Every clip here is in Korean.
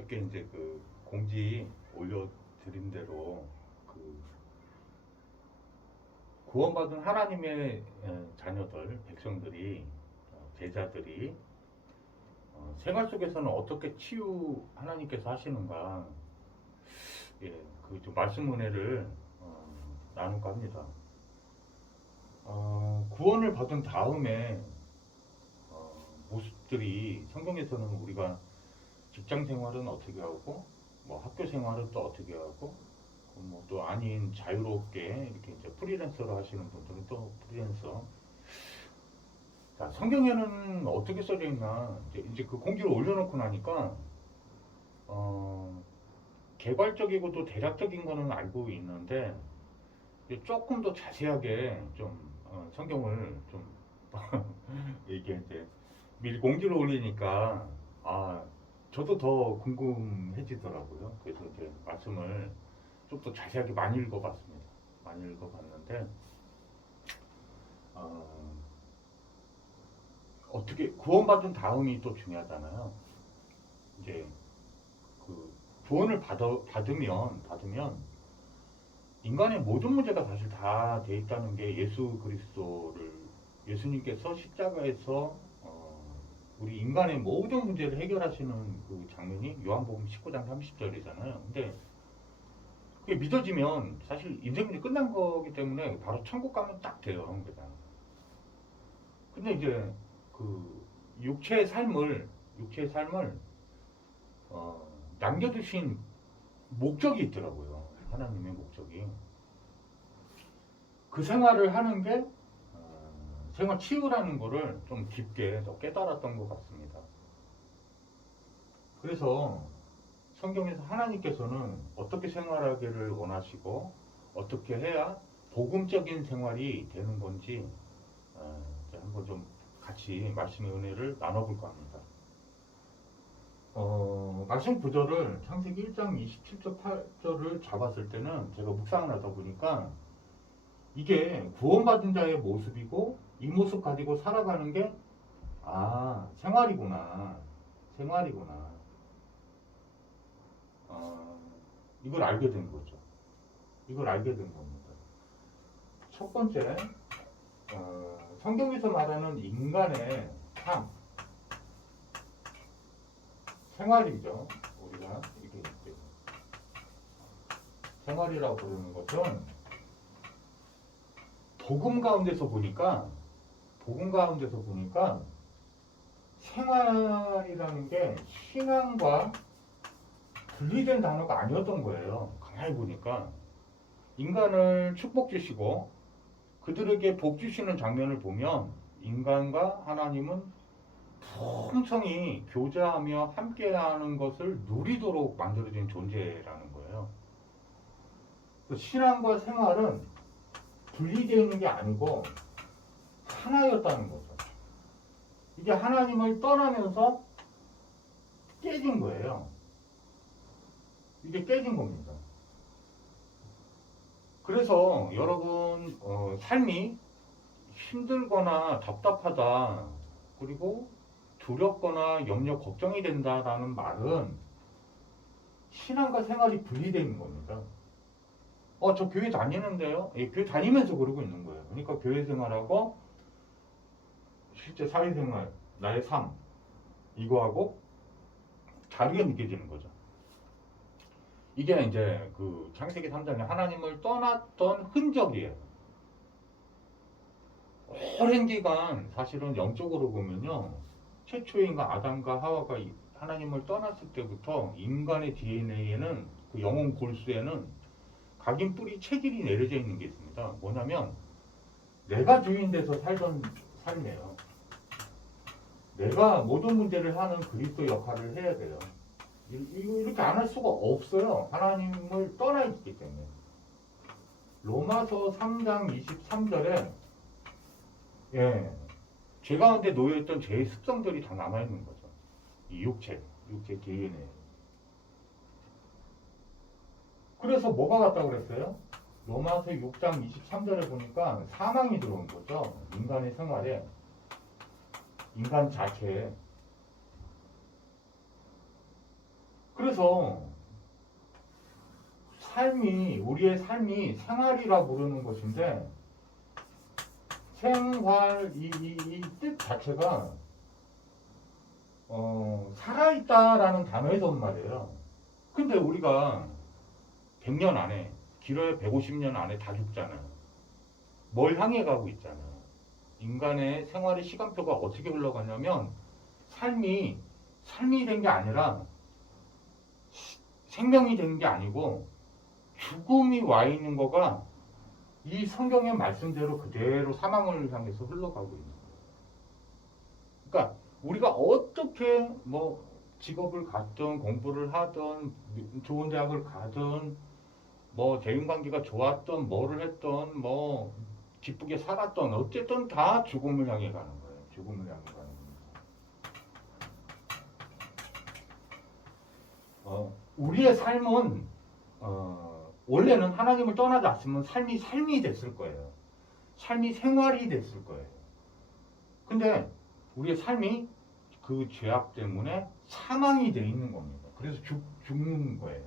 어저께 이제 그 공지 올려드린 대로 그 구원받은 하나님의 자녀들, 백성들이, 제자들이 생활 속에서는 어떻게 치유 하나님께서 하시는가, 예, 그 좀 말씀 은혜를 나눌까 합니다. 구원을 받은 다음에 모습들이 성경에서는 우리가 직장 생활은 어떻게 하고, 뭐 학교 생활은 또 어떻게 하고, 뭐 또 아닌 자유롭게 이렇게 이제 프리랜서로 하시는 분들은 또 프리랜서. 자, 성경에는 어떻게 써져 있나, 이제 그 공지를 올려놓고 나니까, 개괄적이고 또 대략적인 거는 알고 있는데, 이제 조금 더 자세하게 좀, 성경을 좀, 이게 이제 미리 공지를 올리니까, 아, 저도 더 궁금해지더라고요. 그래서 이제 말씀을 좀 더 자세하게 많이 읽어봤습니다. 많이 읽어봤는데, 어, 어떻게 구원받은 다음이 또 중요하잖아요. 이제 그 구원을 받으면 인간의 모든 문제가 사실 다 돼 있다는 게 예수님께서 십자가에서 우리 인간의 모든 문제를 해결하시는 그 장면이 요한복음 19장 30절이잖아요. 근데 그게 믿어지면 사실 인생 문제 끝난 거기 때문에 바로 천국 가면 딱 돼요. 그냥. 근데 이제 그 육체의 삶을 어, 남겨두신 목적이 있더라고요. 하나님의 목적이. 그 생활을 하는 게 생활 치유라는 거를 좀 깊게 더 깨달았던 것 같습니다. 그래서 성경에서 하나님께서는 어떻게 생활하기를 원하시고 어떻게 해야 복음적인 생활이 되는 건지 한번 좀 같이 말씀의 은혜를 나눠볼까 합니다. 말씀 구절을 창세기 1장 27절 8절을 잡았을 때는 제가 묵상을 하다 보니까 이게 구원받은 자의 모습이고 이 모습 가지고 살아가는 게 생활이구나. 생활이구나. 이걸 알게 된 거죠. 이걸 알게 된 겁니다. 첫 번째, 성경에서 말하는 인간의 삶, 생활이죠. 우리가 이렇게 생활이라고 부르는 것은 복음 가운데서 보니까 생활이라는 게 신앙과 분리된 단어가 아니었던 거예요. 가만히 보니까 인간을 축복 주시고 그들에게 복 주시는 장면을 보면 인간과 하나님은 풍성히 교제하며 함께하는 것을 누리도록 만들어진 존재라는 거예요. 신앙과 생활은 분리되어 있는 게 아니고 하나였다는 거죠. 이게 하나님을 떠나면서 깨진 거예요. 이게 깨진 겁니다. 그래서 여러분 삶이 힘들거나 답답하다 그리고 두렵거나 염려 걱정이 된다라는 말은 신앙과 생활이 분리되는 겁니다. 저 교회 다니는데요. 예, 교회 다니면서 그러고 있는 거예요. 그러니까 교회 생활하고 실제 사회생활, 나의 삶 이거하고 다르게 느껴지는 거죠. 이게 이제 그 창세기 3장에 하나님을 떠났던 흔적이에요. 오랜 기간 사실은 영적으로 보면요. 최초의 인간 아담과 하와가 하나님을 떠났을 때부터 인간의 DNA에는 그 영혼 골수에는 각인 뿌리 체질이 내려져 있는 게 있습니다. 뭐냐면 내가 주인 돼서 살던 삶이에요. 내가 모든 문제를 하는 그리스도 역할을 해야 돼요. 이렇게 안 할 수가 없어요. 하나님을 떠나 있기 때문에. 로마서 3장 23절에 죄 가운데 놓여있던 죄의 습성들이 다 남아있는 거죠. 이 육체 DNA. 그래서 뭐가 왔다고 그랬어요? 로마서 6장 23절에 보니까 사망이 들어온 거죠. 인간의 생활에, 인간 자체에. 그래서 우리의 삶이 생활이라 부르는 것인데, 생활, 이 뜻 자체가, 살아있다라는 단어에서 온 말이에요. 근데 우리가 100년 안에, 길어야 150년 안에 다 죽잖아요. 뭘 향해 가고 있잖아요. 인간의 생활의 시간표가 어떻게 흘러가냐면, 삶이 된 게 아니라, 생명이 된 게 아니고, 죽음이 와 있는 거가 이 성경의 말씀대로 그대로 사망을 향해서 흘러가고 있는 거예요. 그러니까 우리가 어떻게 뭐 직업을 갖든 공부를 하든 좋은 대학을 가든 뭐 대인관계가 좋았던 뭐를 했던 뭐 기쁘게 살았던 어쨌든 다 죽음을 향해 가는 거예요. 죽음을 향해 가는 겁니다. 우리의 삶은 원래는 하나님을 떠나지 않으면 삶이 됐을 거예요. 삶이 생활이 됐을 거예요. 근데 우리의 삶이 그 죄악 때문에 사망이 되어 있는 겁니다. 그래서 죽는 거예요.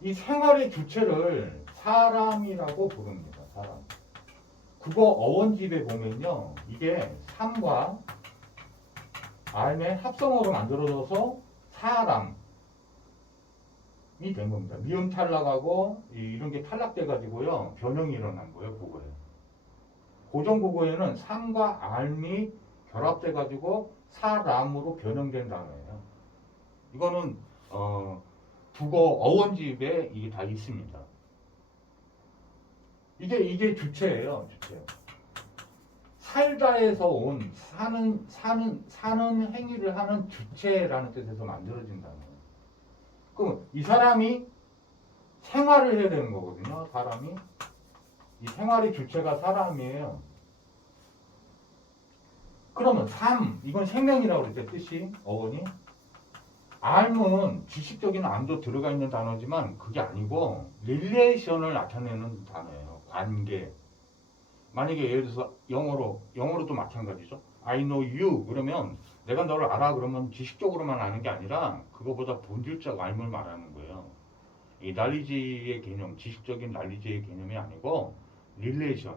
이 생활의 주체를 사람이라고 부릅니다. 사람. 국어 어원집에 보면요. 이게 삶과 암의 합성어로 만들어져서 사람이 된 겁니다. 미음 탈락하고 이런 게 탈락돼 가지고요. 변형이 일어난 거예요. 국어에. 고전 국어에는 삶과 암이 결합돼 가지고 사람으로 변형된 단어예요. 이거는 국어 어원집에 이게 다 있습니다. 이게 주체예요. 주체. 살다에서 온 사는 행위를 하는 주체라는 뜻에서 만들어진 단어예요. 그럼 이 사람이 생활을 해야 되는 거거든요. 사람이 이 생활의 주체가 사람이에요. 그러면 이건 생명이라고 그랬죠. 뜻이 어원이. 암은 지식적인 암도 들어가 있는 단어지만 그게 아니고 릴레이션을 나타내는 단어예요. 관계. 만약에 예를 들어서 영어로도 마찬가지죠. I know you 그러면 내가 너를 알아 그러면 지식적으로만 아는 게 아니라 그거보다 본질적 알을 말하는 거예요. 이 날리지의 개념, 지식적인 날리지의 개념이 아니고 릴레이션.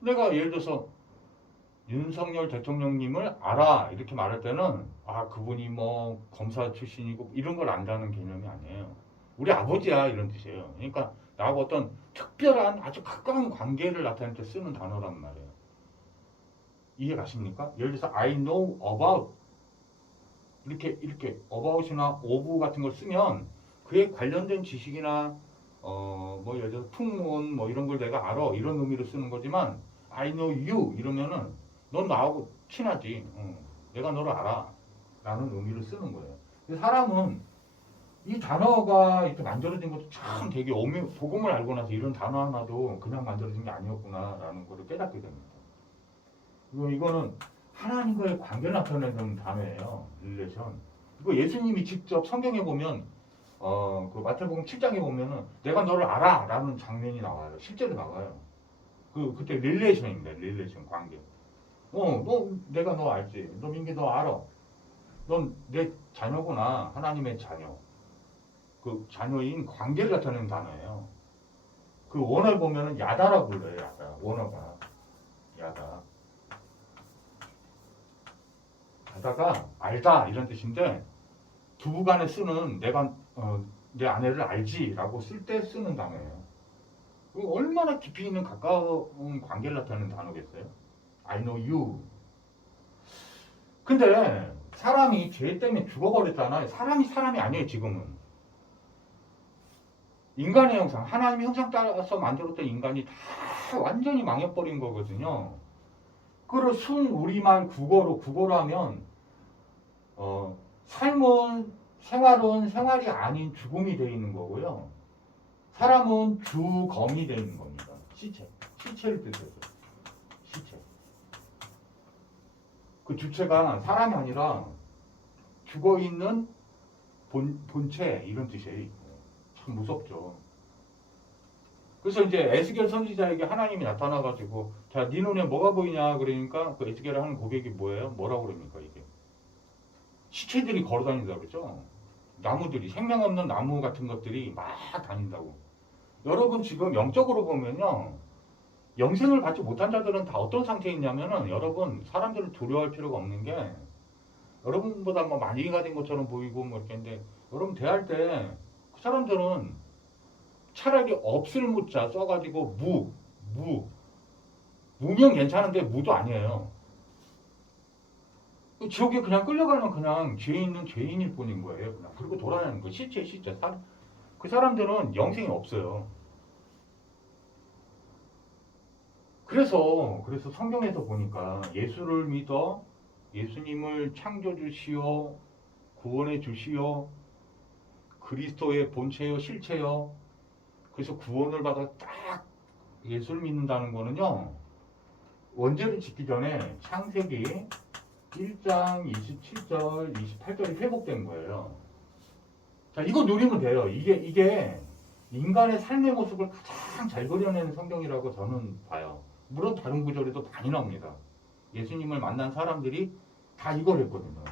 내가 예를 들어서 윤석열 대통령님을 알아 이렇게 말할 때는 그분이 뭐 검사 출신이고 이런 걸 안다는 개념이 아니에요. 우리 아버지야 이런 뜻이에요. 그러니까 나하고 어떤 특별한 아주 가까운 관계를 나타낼 때 쓰는 단어란 말이에요. 이해 가십니까? 예를 들어서 I know about 이렇게 about이나 of 같은 걸 쓰면 그에 관련된 지식이나 뭐 예를 들어서 풍문 뭐 이런 걸 내가 알아 이런 의미로 쓰는 거지만 I know you 이러면은 넌 나하고 친하지. 내가 너를 알아. 라는 의미로 쓰는 거예요. 근데 사람은 이 단어가 이렇게 만들어진 것도 참 되게 복음을 알고 나서 이런 단어 하나도 그냥 만들어진 게 아니었구나라는 것을 깨닫게 됩니다. 이거는 하나님과의 관계를 나타내는 단어예요. 릴레이션. 이거 예수님이 직접 성경에 보면 그 마태복음 7장에 보면은 내가 너를 알아 라는 장면이 나와요. 실제로 나와요. 그때 릴레이션입니다. 릴레이션 관계. 내가 너 알지. 너 민기 너 알아. 넌 내 자녀구나. 하나님의 자녀. 그 자녀인 관계를 나타내는 단어예요. 그 원어를 보면은 야다라고 불러요. 야다. 원어가. 야다. 야다가 알다 이런 뜻인데 부부간에 쓰는 내가 내 아내를 알지라고 쓸 때 쓰는 단어예요. 얼마나 깊이 있는 가까운 관계를 나타내는 단어겠어요? I know you. 근데 사람이 죄 때문에 죽어버렸잖아요. 사람이 아니에요, 지금은. 인간의 형상, 하나님의 형상 따라서 만들었던 인간이 다 완전히 망해버린 거거든요. 그걸 우리말 국어로 하면, 생활은 생활이 아닌 죽음이 되어 있는 거고요. 사람은 주검이 되어 있는 겁니다. 시체를 뜻해서. 시체. 그 주체가 사람이 아니라 죽어있는 본체 이런 뜻이에요. 참 무섭죠. 그래서 이제 에스겔 선지자에게 하나님이 나타나가지고 자, 네 눈에 뭐가 보이냐 그러니까 그 에스겔을 하는 고백이 뭐예요? 뭐라고 그럽니까 이게? 시체들이 걸어 다닌다고 그러죠. 나무들이, 생명 없는 나무 같은 것들이 막 다닌다고. 여러분 지금 영적으로 보면요, 영생을 받지 못한 자들은 다 어떤 상태에 있냐면은, 여러분 사람들을 두려워할 필요가 없는 게, 여러분보다 뭐 많이 가진 것처럼 보이고 뭐 이렇게 했는데, 여러분 대할 때 그 사람들은 차라리 없을 무자 써가지고 무면 괜찮은데 무도 아니에요. 지옥에 그냥 끌려가는 그냥 죄 있는 죄인일 뿐인 거예요. 그냥. 그리고 돌아다니는 거 시체. 그 사람들은 영생이 없어요. 그래서 성경에서 보니까 예수를 믿어 예수님을 창조주시오 구원해 주시오 그리스도의 본체요 실체요. 그래서 구원을 받아 딱 예수를 믿는다는 거는요, 원죄를 짓기 전에 창세기 1장 27절 28절이 회복된 거예요. 자, 이거 누리면 돼요. 이게 인간의 삶의 모습을 가장 잘 그려내는 성경이라고 저는 봐요. 물론 다른 구절에도 많이 나옵니다. 예수님을 만난 사람들이 다 이걸 했거든요.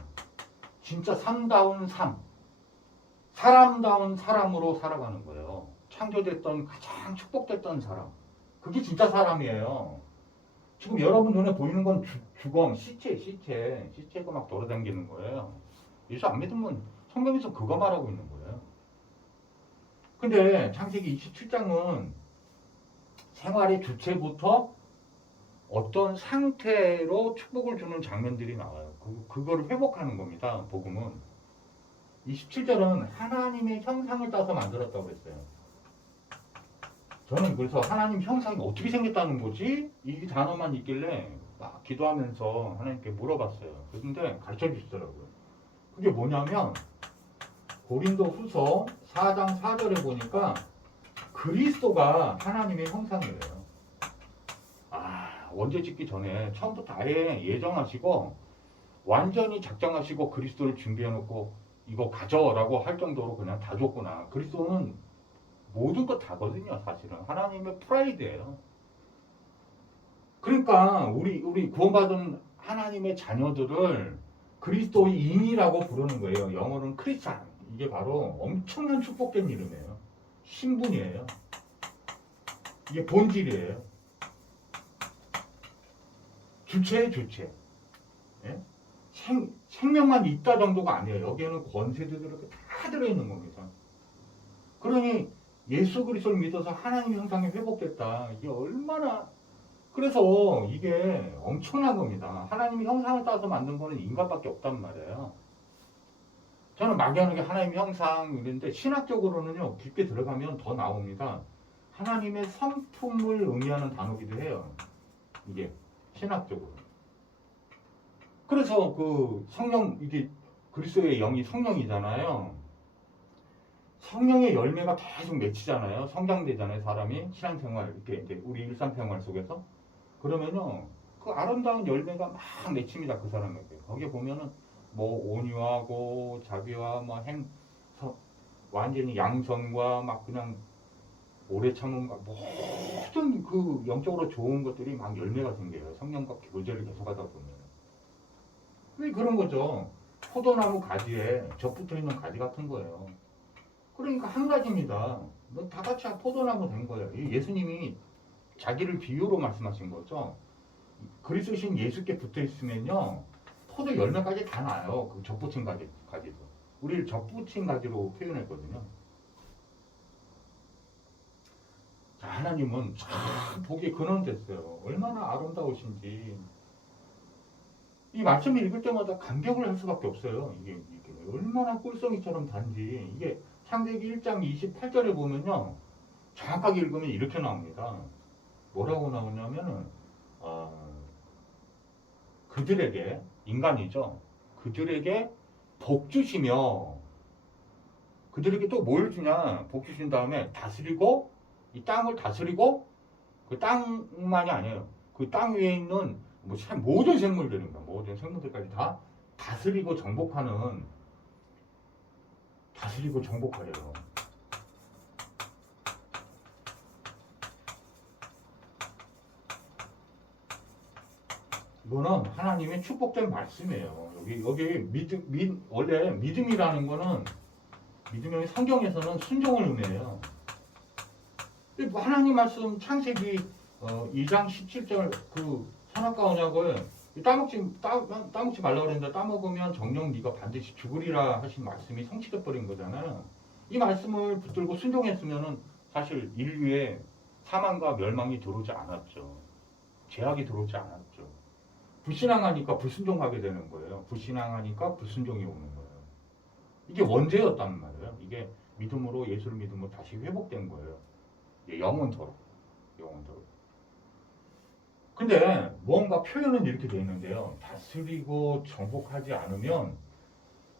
진짜 삶다운 삶, 사람다운 사람으로 살아가는 거예요. 창조됐던 가장 축복됐던 사람, 그게 진짜 사람이에요. 지금 여러분 눈에 보이는 건 주검, 시체가 막 돌아다니는 거예요. 예수 안 믿으면 성경에서 그거 말하고 있는 거예요. 근데 창세기 27장은 생활의 주체부터 어떤 상태로 축복을 주는 장면들이 나와요. 그거를 회복하는 겁니다. 복음은. 27절은 하나님의 형상을 따서 만들었다고 했어요. 저는 그래서 하나님 형상이 어떻게 생겼다는 거지? 이 단어만 있길래 막 기도하면서 하나님께 물어봤어요. 그런데 가르쳐 주시더라고요. 그게 뭐냐면 고린도 후서 4장 4절에 보니까 그리스도가 하나님의 형상이래요. 원죄 짓기 전에 처음부터 아예 예정하시고 완전히 작정하시고 그리스도를 준비해놓고 이거 가져라고 할 정도로 그냥 다 줬구나. 그리스도는 모든 것 다거든요. 사실은 하나님의 프라이드예요. 그러니까 우리 구원받은 하나님의 자녀들을 그리스도의 인이라고 부르는 거예요. 영어로는 크리스찬. 이게 바로 엄청난 축복된 이름이에요. 신분이에요. 이게 본질이에요. 주체의 주체. 예? 생명만 있다 정도가 아니에요. 여기에는 권세들이 이렇게 다 들어있는 겁니다. 그러니 예수 그리스도를 믿어서 하나님 형상이 회복됐다. 이게 얼마나, 그래서 이게 엄청난 겁니다. 하나님의 형상을 따서 만든 거는 인간밖에 없단 말이에요. 저는 막연하게 하나님의 형상 이랬는데 신학적으로는요, 깊게 들어가면 더 나옵니다. 하나님의 성품을 의미하는 단어기도 해요. 이게 신학적으로. 그래서 그 성령, 이게 그리스도의 영이 성령이잖아요. 성령의 열매가 계속 맺히잖아요. 성장되잖아요. 사람이 신앙생활, 이렇게 이제 우리 일상생활 속에서. 그러면요, 그 아름다운 열매가 막 맺힙니다. 그 사람에게. 거기에 보면은 뭐 온유하고 자비와 뭐 완전히 양선과 막 그냥 오래 참음과 모든 그 영적으로 좋은 것들이 막 열매가 생겨요. 성령과 교제를 계속하다 보면. 왜 그런 거죠? 포도나무 가지에 젖붙어 있는 가지 같은 거예요. 그러니까 한 가지입니다. 다 같이 포도나무 된 거예요. 예수님이 자기를 비유로 말씀하신 거죠. 그리스도신 예수께 붙어 있으면요, 포도 열매까지 다 나요. 그 젖붙인 가지도. 우리를 젖붙인 가지로 표현했거든요. 자, 하나님은 참 보기에 근원됐어요. 얼마나 아름다우신지. 이 말씀을 읽을 때마다 감격을 할 수밖에 없어요. 이게 얼마나 꿀송이처럼 단지. 이게 창세기 1장 28절에 보면요, 정확하게 읽으면 이렇게 나옵니다. 뭐라고 나오냐면은 그들에게, 인간이죠, 그들에게 복 주시며, 그들에게 또 뭘 주냐, 복 주신 다음에 다스리고, 이 땅을 다스리고, 그 땅만이 아니에요. 그 땅 위에 있는 모든 생물들입니다. 모든 생물들까지 다 다스리고 정복하래요. 이거는 하나님의 축복된 말씀이에요. 여기 원래 믿음이라는 거는 믿음이 성경에서는 순종을 의미해요. 뭐 하나님 말씀 창세기 2장 17절 그 선악과 언약을 따먹지 말라고 그랬는데 따먹으면 정녕 네가 반드시 죽으리라 하신 말씀이 성취돼 버린 거잖아요. 이 말씀을 붙들고 순종했으면은 사실 인류에 사망과 멸망이 들어오지 않았죠. 죄악이 들어오지 않았죠. 불신앙하니까 불순종하게 되는 거예요. 불신앙하니까 불순종이 오는 거예요. 이게 원죄였단 말이에요. 이게 믿음으로 예수를 믿음으로 다시 회복된 거예요. 영원토록. 근데 뭔가 표현은 이렇게 되어 있는데요. 다스리고 정복하지 않으면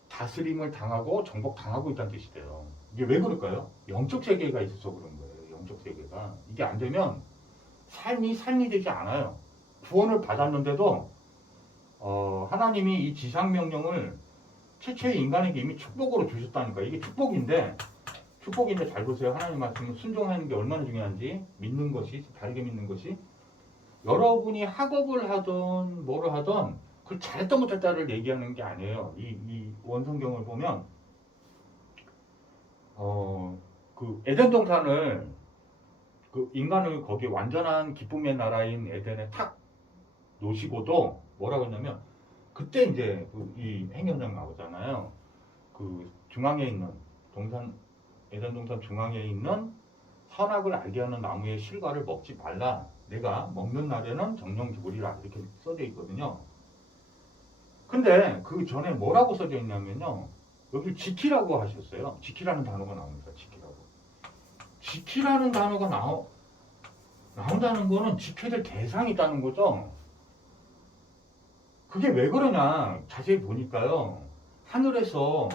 다스림을 당하고 정복당하고 있다는 뜻이 돼요. 이게 왜 그럴까요? 영적 세계가 있어서 그런 거예요. 영적 세계가. 이게 안 되면 삶이 되지 않아요. 구원을 받았는데도 하나님이 이 지상명령을 최초의 인간에게 이미 축복으로 주셨다니까. 이게 축복인데 잘 보세요. 하나님 말씀을 순종하는 게 얼마나 중요한지 믿는 것이 다르게 믿는 것이 여러분이 학업을 하던 뭐를 하던 그걸 잘했다 못했다를 얘기하는 게 아니에요. 이 원성경을 보면 그 에덴 동산을 그 인간을 거기 완전한 기쁨의 나라인 에덴에 탁 놓으시고도 뭐라고 했냐면 그때 이제 이 행연장 나오잖아요. 그 중앙에 있는 에덴 동산 중앙에 있는 선악을 알게 하는 나무의 실과를 먹지 말라. 내가 먹는 날에는 정령 죽으리라. 이렇게 써져 있거든요. 근데 그 전에 뭐라고 써져 있냐면요. 여기 지키라고 하셨어요. 지키라는 단어가 나옵니다. 지키라는 단어가 나온다는 거는 지켜야 될 대상이 있다는 거죠. 그게 왜 그러냐. 자세히 보니까요. 하늘에서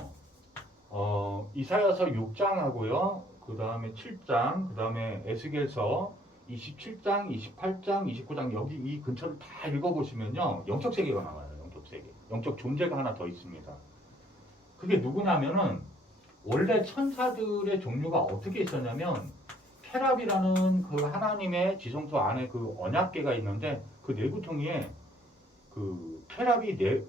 이사야서 6장하고요. 그 다음에 7장, 그 다음에 에스겔서 27장, 28장, 29장 여기 이 근처를 다 읽어보시면요. 영적 세계가 나와요. 영적 세계. 영적 존재가 하나 더 있습니다. 그게 누구냐면은 원래 천사들의 종류가 어떻게 있었냐면 케랍이라는 그 하나님의 지성소 안에 그 언약궤가 있는데 그 내구통에 그 케랍이 네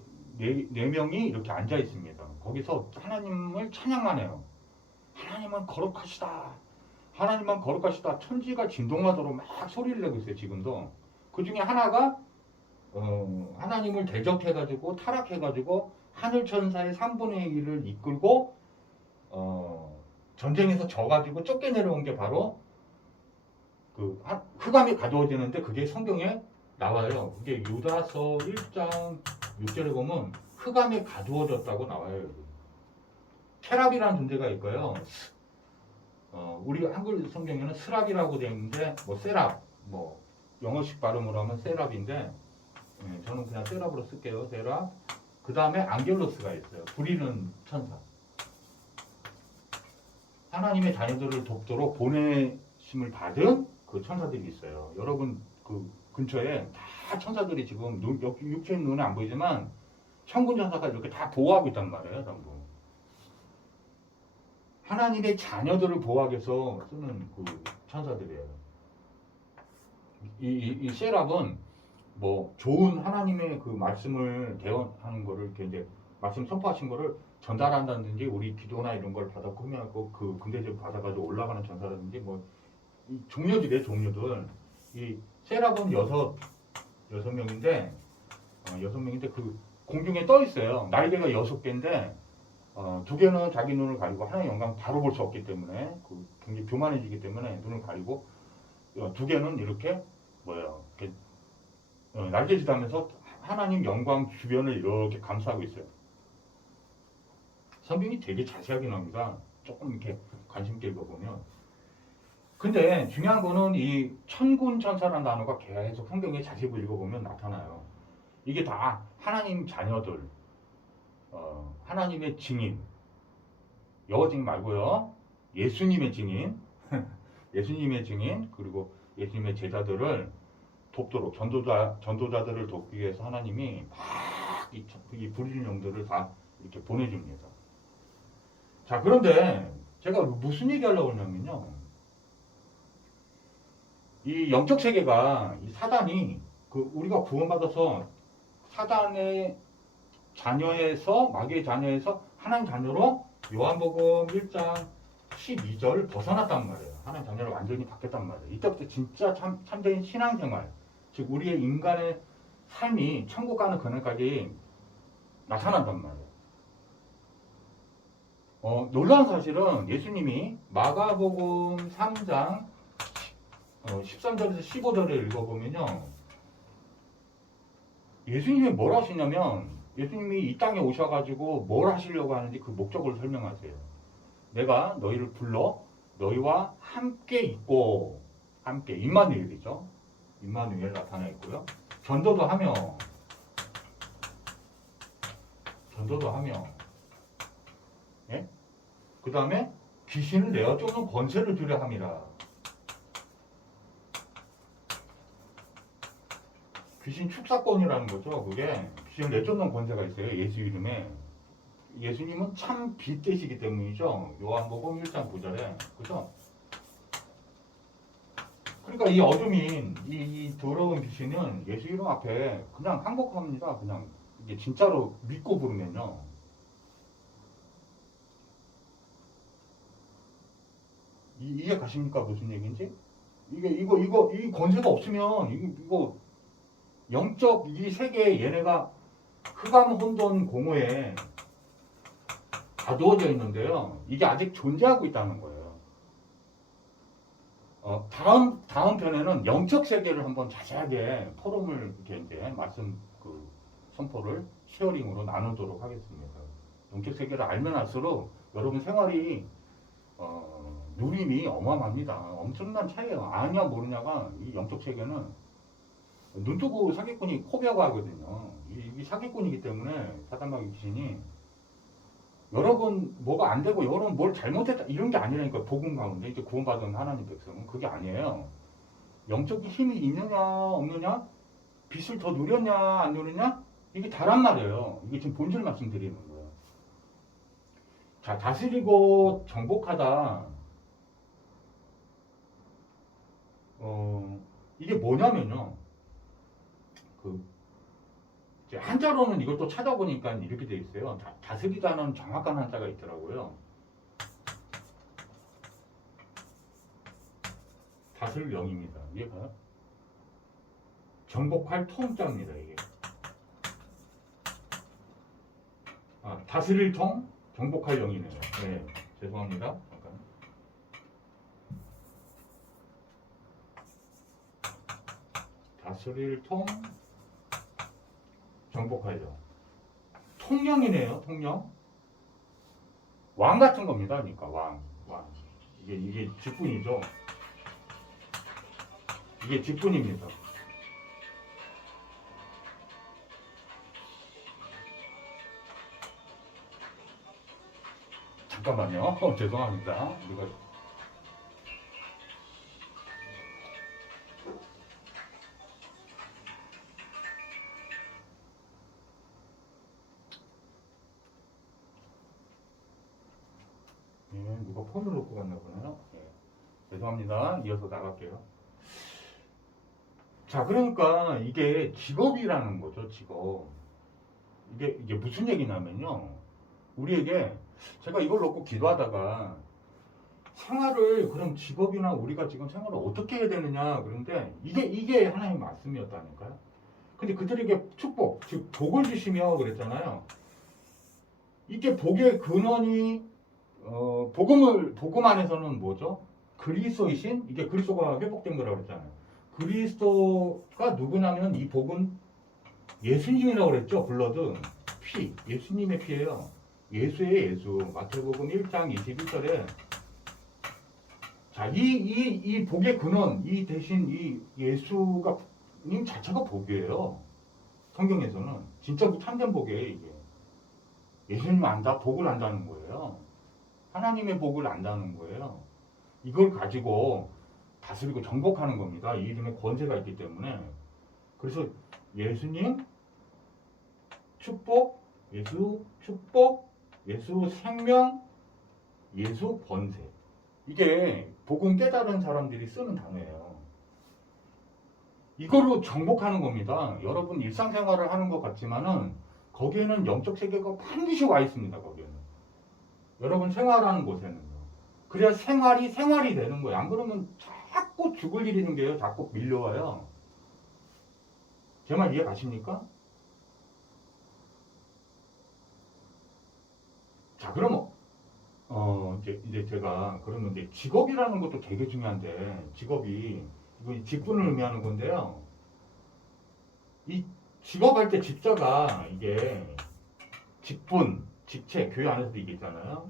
명이 이렇게 앉아 있습니다. 거기서 하나님을 찬양만 해요. 하나님은 거룩하시다. 하나님은 거룩하시다. 천지가 진동하도록 막 소리를 내고 있어요. 지금도. 그 중에 하나가 하나님을 대적해가지고 타락해가지고 하늘 천사의 3분의 1을 이끌고 전쟁에서 져가지고 쫓겨 내려온 게 바로 그 흑암이 가두어지는데 그게 성경에 나와요. 그게 유다서 1장 6절에 보면 흑암이 가두어졌다고 나와요. 케랍이라는 존재가 있고요. 우리 한글 성경에는 스랍이라고 되어 있는데 뭐 세랍, 뭐 영어식 발음으로 하면 세랍인데 저는 그냥 세랍으로 쓸게요. 세랍. 그 다음에 안겔로스가 있어요. 부리는 천사. 하나님의 자녀들을 돕도록 보내심을 받은 그 천사들이 있어요. 여러분 그 근처에 다 천사들이 지금 육체인 눈에 안 보이지만 천군 천사가 이렇게 다 보호하고 있단 말이에요. 전부. 하나님의 자녀들을 보호하기 위해서 쓰는 그 천사들이에요. 이 세랍은 뭐 좋은 하나님의 그 말씀을 대언하는 거를 이렇게 이제 말씀 선포하신 거를 전달한다든지 우리 기도나 이런 걸 받았고 그 근대적 받아가지고 올라가는 전사라든지 뭐 이 종류들이에요. 종류들. 이 세랍은 여섯 명인데 그 공중에 떠 있어요. 날개가 6개인데 2개는 자기 눈을 가리고 하나의 영광 바로 볼 수 없기 때문에 그 굉장히 교만해지기 때문에 눈을 가리고 2개는 이렇게 이렇게 날개짓하면서 하나님 영광 주변을 이렇게 감싸고 있어요. 성경이 되게 자세하게 나옵니다. 조금 이렇게 관심 있게 읽어보면. 근데 중요한 거는 이 천군 천사라는 단어가 계속 성경에 자세히 읽어보면 나타나요. 이게 다 하나님 자녀들, 하나님의 증인, 여호 증인 말고요. 예수님의 증인, 예수님의 증인, 그리고 예수님의 제자들을 돕도록 전도자들을 돕기 위해서 하나님이 막 이 부르짖는 영들을 다 이렇게 보내줍니다. 자, 그런데 제가 무슨 얘기 하려고 하냐면요. 이 영적 세계가 이 사단이 그 우리가 구원받아서 사단의 자녀에서 마귀의 자녀에서 하나님 자녀로 요한복음 1장 12절 벗어났단 말이에요. 하나님 자녀를 완전히 바뀌었단 말이에요. 이때부터 진짜 참된 신앙생활, 즉 우리의 인간의 삶이 천국 가는 그날까지 나타난단 말이에요. 놀라운 사실은 예수님이 마가복음 3장 13절에서 15절을 읽어보면요. 예수님이 뭘 하시냐면 예수님이 이 땅에 오셔가지고 뭘 하시려고 하는지 그 목적을 설명하세요. 내가 너희를 불러 너희와 함께 있고 함께 임마누엘이죠. 임마누엘 나타나 있고요. 전도도 하며 예? 그 다음에 귀신을 내어 쫓는 권세를 주려 함이라. 귀신 축사권이라는 거죠. 그게 귀신을 내쫓는 권세가 있어요. 예수 이름에. 예수님은 참 빛되시기 때문이죠. 요한복음 1장 9절에. 그죠? 그러니까 이 어둠인 이 더러운 귀신은 예수 이름 앞에 그냥 항복합니다. 그냥 이게 진짜로 믿고 부르면요. 이해 가십니까? 무슨 얘기인지? 이 권세가 없으면 이거 영적 이 세계에 얘네가 흑암 혼돈 공허에 가두어져 있는데요. 이게 아직 존재하고 있다는 거예요. 다음 편에는 영적 세계를 한번 자세하게 포럼을 이렇게 이제 말씀 선포를 쉐어링으로 나누도록 하겠습니다. 영적 세계를 알면 알수록 여러분 생활이 누림이 어마어마합니다. 엄청난 차이예요. 아냐 모르냐가 이 영적 세계는 눈 뜨고 사기꾼이 코비하고 하거든요. 이 사기꾼이기 때문에 사단마귀 귀신이 여러분 뭐가 안 되고 여러분 뭘 잘못했다 이런 게 아니라니까. 복음 가운데 이제 구원받은 하나님 백성은 그게 아니에요. 영적인 힘이 있느냐 없느냐, 빛을 더 누렸냐 안 누렸냐, 이게 다란 말이에요. 이게 지금 본질 말씀드리는 거예요. 자, 다스리고 정복하다. 이게 뭐냐면요. 이제 한자로는 이걸 또 찾아보니까 이렇게 돼 있어요. 다스리다는 정확한 한자가 있더라고요. 다스릴 영입니다. 이게 봐요. 정복할 통자입니다. 이게. 다스릴 통, 정복할 영이네요. 네, 죄송합니다. 잠깐. 다스릴 통, 정복할 영. 통령이네요. 통령. 왕 같은 겁니다. 그러니까 왕. 이게 직분이죠. 이게 직분입니다. 잠깐만요. 죄송합니다. 우리가 누가 폰을 놓고 갔나 보네요. 네. 죄송합니다. 이어서 나갈게요. 자, 그러니까 이게 직업이라는 거죠. 직업. 이게 무슨 얘기냐면요. 우리에게 제가 이걸 놓고 기도하다가 생활을 그럼 직업이나 우리가 지금 생활을 어떻게 해야 되느냐 그런데 이게 하나님의 말씀이었다니까요. 근데 그들에게 축복, 즉 복을 주시며 그랬잖아요. 이게 복의 근원이 복음 안에서는 뭐죠? 그리스도이신, 이게 그리스도가 회복된 거라고 그랬잖아요. 그리스도가 누구냐면 이 복은 예수님이라고 그랬죠. 블러드, 피, 예수님의 피예요. 예수의 예수. 마태복음 1장 21절에 자, 이 복의 근원, 이 대신 이 예수가 님 자체가 복이에요. 성경에서는 진짜 참된 복이에요. 이게 예수님 안다, 복을 안다는 거예요. 하나님의 복을 안다는 거예요. 이걸 가지고 다스리고 정복하는 겁니다. 이 이름에 권세가 있기 때문에. 그래서 예수님 축복, 예수 축복, 예수 생명, 예수 권세. 이게 복음 깨달은 사람들이 쓰는 단어예요. 이거로 정복하는 겁니다. 여러분 일상생활을 하는 것 같지만은 거기에는 영적 세계가 반드시 와 있습니다. 거기에는 여러분 생활하는 곳에는요. 그래야 생활이 되는 거예요. 안 그러면 자꾸 죽을 일이 생겨요. 자꾸 밀려와요. 제 말 이해 가십니까? 자, 그럼 이제 제가 그러면 이제 직업이라는 것도 되게 중요한데 직업이 이거 직분을 의미하는 건데요. 이 직업할 때 직자가 이게 직분, 직책, 교회 안에서도 이게 있잖아요.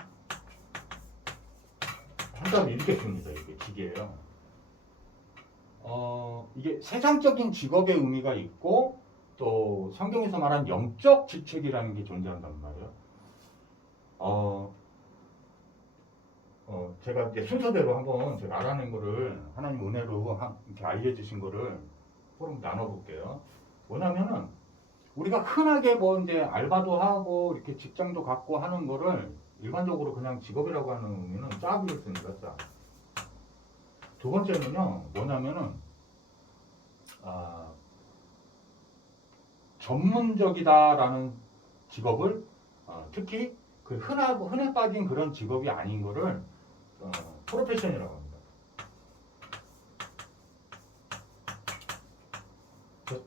한자로 이렇게 씁니다. 이게 직이에요. 이게 세상적인 직업의 의미가 있고 또 성경에서 말한 영적 직책이라는 게 존재한단 말이에요. 제가 이제 순서대로 한번 제가 알아낸 거를 하나님 은혜로 이렇게 알려주신 거를 포럼 나눠볼게요. 뭐냐면은 우리가 흔하게 뭐 이제 알바도 하고 이렇게 직장도 갖고 하는 거를 일반적으로 그냥 직업이라고 하는 의미는 짭으로 씁니다. 짭. 두 번째는요, 뭐냐면은 전문적이다라는 직업을 특히 그 흔해 빠진 그런 직업이 아닌 거를 프로페션이라고 합니다.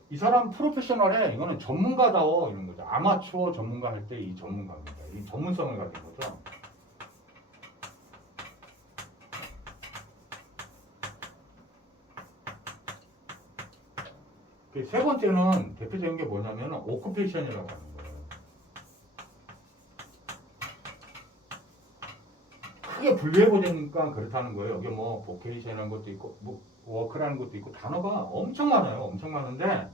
이 사람 프로페셔널해. 이거는 전문가다워. 이런 거죠. 아마추어 전문가 할 때 이 전문가입니다. 이 전문성을 가진 거죠. 세 번째는 대표적인 게 뭐냐면 오큐페이션이라고 하는 거예요. 크게 분류해보니까 그렇다는 거예요. 여기 뭐 보케이션이라는 것도 있고 뭐 워크라는 것도 있고 단어가 엄청 많아요. 엄청 많은데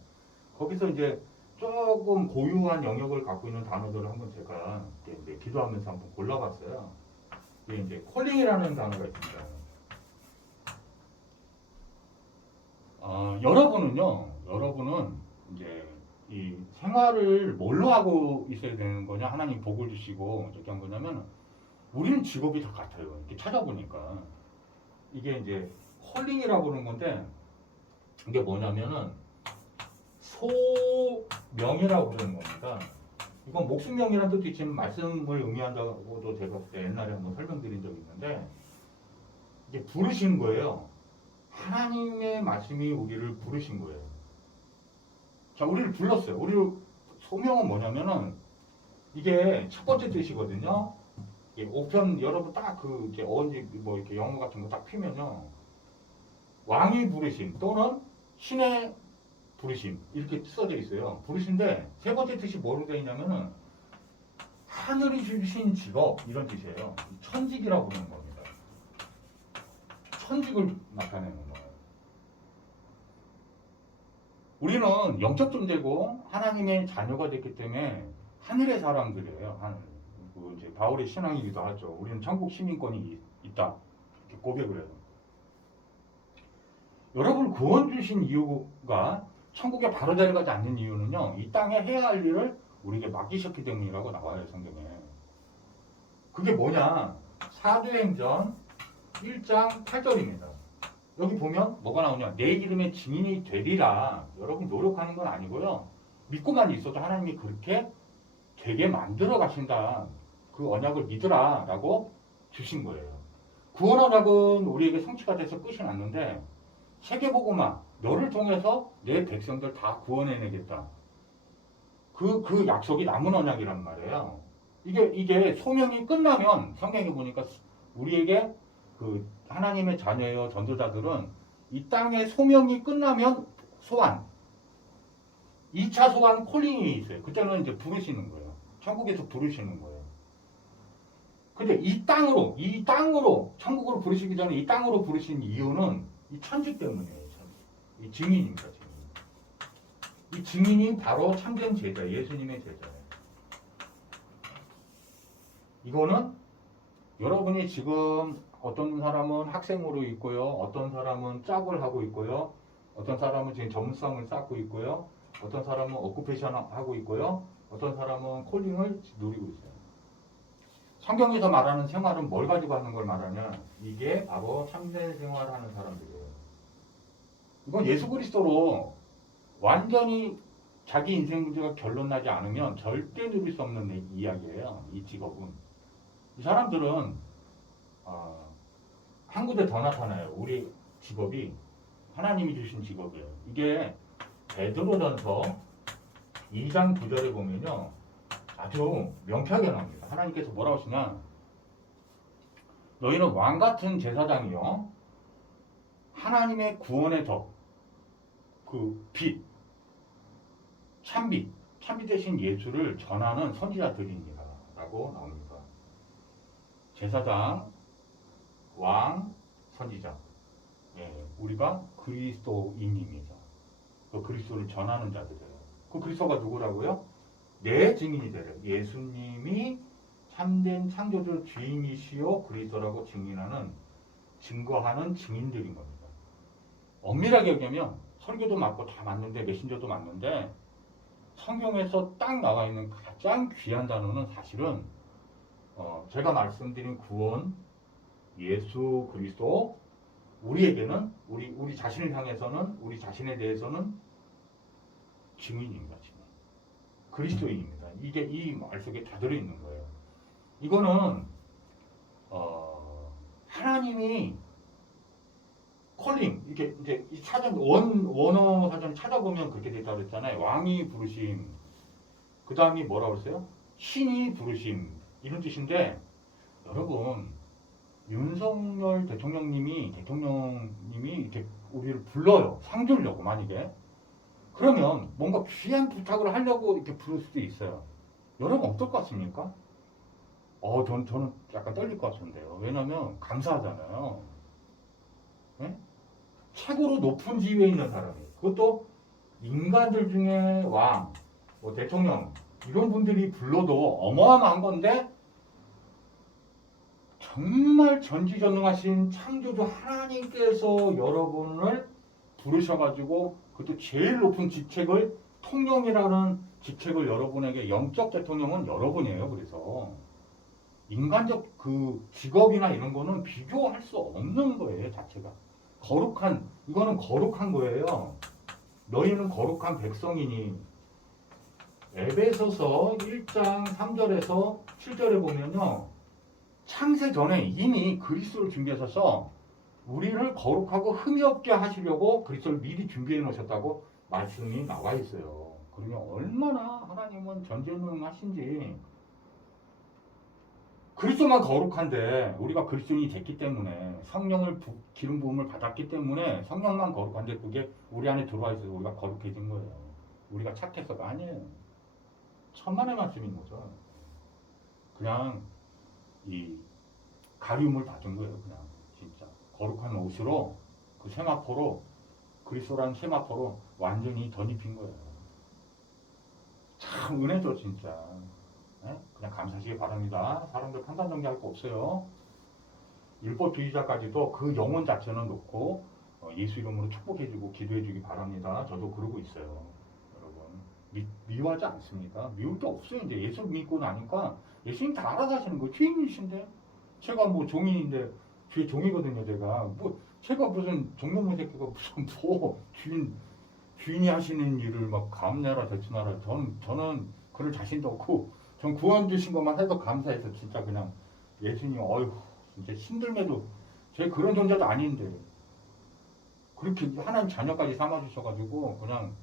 거기서 이제 조금 고유한 영역을 갖고 있는 단어들을 한번 제가 이제 기도하면서 한번 골라봤어요. 이게 이제 콜링이라는 단어가 있습니다. 여러분은 이제 이 생활을 뭘로 하고 있어야 되는 거냐? 하나님 복을 주시고 어떻게 한 거냐면 우리는 직업이 다 같아요. 이렇게 찾아보니까 이게 이제 콜링이라고 그러는 건데 이게 뭐냐면은 소명이라고 그러는 겁니다. 이건 목숨명이라는 뜻도 있지만 말씀을 의미한다고도 제가 그때 옛날에 한번 설명드린 적이 있는데 이게 부르신 거예요. 하나님의 말씀이 우리를 부르신 거예요. 자, 우리를 불렀어요. 우리를 소명은 뭐냐면은 이게 첫 번째 뜻이거든요. 이게 5편 여러분 딱 그 이렇게 어디 뭐 이렇게 영어 같은 거 딱 피면요. 왕이 부르심 또는 신의 부르심 이렇게 써져 있어요. 부르신데 세 번째 뜻이 뭐로 되어 있냐면은 하늘이 주신 직업 이런 뜻이에요. 천직이라고 부르는 겁니다. 천직을 나타내는 거예요. 우리는 영적 존재고 하나님의 자녀가 됐기 때문에 하늘의 사람들이에요. 하늘. 그 이제 바울의 신앙이기도 하죠. 우리는 천국 시민권이 있다. 이렇게 고백을 해요. 여러분을 구원 주신 이유가 천국에 바로 데려가지 않는 이유는요. 이 땅에 해야 할 일을 우리에게 맡기셨기 때문이라고 나와요. 성경에. 그게 뭐냐. 사도행전 1장 8절입니다. 여기 보면 뭐가 나오냐. 내 이름의 증인이 되리라. 여러분 노력하는 건 아니고요. 믿고만 있어도 하나님이 그렇게 되게 만들어 가신다. 그 언약을 믿으라 라고 주신 거예요. 구원 언약은 우리에게 성취가 돼서 끝이 났는데 세계복음화 너를 통해서 내 백성들 다 구원해내겠다. 그 약속이 남은 언약이란 말이에요. 이게 소명이 끝나면 성경에 보니까 우리에게 그 하나님의 자녀여 전도자들은 이 땅의 소명이 끝나면 소환 2차 소환 콜링이 있어요. 그때는 이제 부르시는 거예요. 천국에서 부르시는 거예요. 근데 이 땅으로 천국으로 부르시기 전에 이 땅으로 부르신 이유는 이 천직 때문이에요. 이 증인입니다. 증인. 이 증인이 바로 참된 제자, 예수님의 제자예요. 이거는 여러분이 지금 어떤 사람은 학생으로 있고요. 어떤 사람은 짭을 하고 있고요. 어떤 사람은 지금 전문성을 쌓고 있고요. 어떤 사람은 오쿠페이션 하고 있고요. 어떤 사람은 콜링을 누리고 있어요. 성경에서 말하는 생활은 뭘 가지고 하는 걸 말하냐? 이게 바로 참된 생활하는 사람들이에요. 이건 예수 그리스도로 완전히 자기 인생 문제가 결론나지 않으면 절대 누릴 수 없는 이야기예요. 이 직업은. 이 사람들은 한 군데 더 나타나요. 우리 직업이 하나님이 주신 직업이에요. 이게 베드로전서 2장 9절에 보면요. 아주 명쾌하게 나옵니다. 하나님께서 뭐라고 하시냐. 너희는 왕같은 제사장이요. 하나님의 구원의 덕, 그 빛, 참빛 대신 예수를 전하는 선지자들입니다. 라고 나옵니다. 제사장, 왕, 선지자. 예, 우리가 그리스도인입니다. 그 그리스도를 전하는 자들이에요. 그 그리스도가 누구라고요? 내 증인이 되래. 예수님이 참된 창조주 주인이시요 그리스도라고 증거하는 증인들인 겁니다. 엄밀하게 얘기하면 설교도 맞고 다 맞는데 메신저도 맞는데 성경에서 딱 나와 있는 가장 귀한 단어는 사실은 제가 말씀드린 구원, 예수 그리스도, 우리에게는 우리 자신을 향해서는 우리 자신에 대해서는 증인입니다. 증인. 그리스도인입니다. 이게 이 말 속에 다 들어있는 거예요. 이거는 하나님이 콜링 이렇게 이제 이 사전 원어 사전 찾아보면 그렇게 돼 있다고 그랬잖아요. 왕이 부르심. 그 다음이 뭐라고 그랬어요? 신이 부르심. 이런 뜻인데 여러분 윤석열 대통령님이 이렇게 우리를 불러요. 상 주려고 만약에. 그러면 뭔가 귀한 부탁을 하려고 이렇게 부를 수도 있어요. 여러분 어떨 것 같습니까? 저는 약간 떨릴 것 같은데요. 왜냐면 감사하잖아요. 네? 최고로 높은 지위에 있는 사람이. 그것도 인간들 중에 왕, 뭐 대통령 이런 분들이 불러도 어마어마한 건데 정말 전지전능하신 창조주 하나님께서 여러분을 부르셔가지고 그것도 제일 높은 직책을 통령이라는 직책을 여러분에게 영적 대통령은 여러분이에요. 그래서 인간적 그 직업이나 이런 거는 비교할 수 없는 거예요. 자체가 이거는 거룩한 거예요. 너희는 거룩한 백성이니. 에베소서 1장 3절에서 7절에 보면요. 창세 전에 이미 그리스도를 준비하셔서 우리를 거룩하고 흠이 없게 하시려고 그리스도를 미리 준비해 놓으셨다고 말씀이 나와 있어요. 그러면 얼마나 하나님은 전지전능하신지. 그리스도만 거룩한데 우리가 그리스도인이 됐기 때문에 성령을 기름 부음을 받았기 때문에 성령만 거룩한데 그게 우리 안에 들어와 있어서 우리가 거룩해진 거예요. 우리가 착해서가 아니에요. 천만의 말씀인 거죠. 그냥 이 가리움을 받은 거예요. 그냥 진짜 거룩한 옷으로 그 세마포로 그리스도라는 세마포로 완전히 덧입힌 거예요. 참 은혜죠 진짜. 네? 그냥 감사하시기 바랍니다. 사람들 판단 정리할 거 없어요. 율법주의자까지도 그 영혼 자체는 놓고 예수 이름으로 축복해주고 기도해주기 바랍니다. 저도 그러고 있어요. 여러분 미워하지 않습니다. 미울 게 없어요. 이제 예수 믿고 나니까 예수님 다 알아서 하시는 거예요. 주인이신데 제가 뭐 종인인데 주의 종이거든요. 제가 무슨 종놈의 새끼가 무슨 뭐 주인이 하시는 일을 막 감내라 대충하라. 저는 그럴 자신도 없고 전 구원 주신 것만 해도 감사해서 진짜 그냥 예수님 어휴 진짜 힘들매도 제 그런 존재도 아닌데 그렇게 하나님 자녀까지 삼아주셔가지고 그냥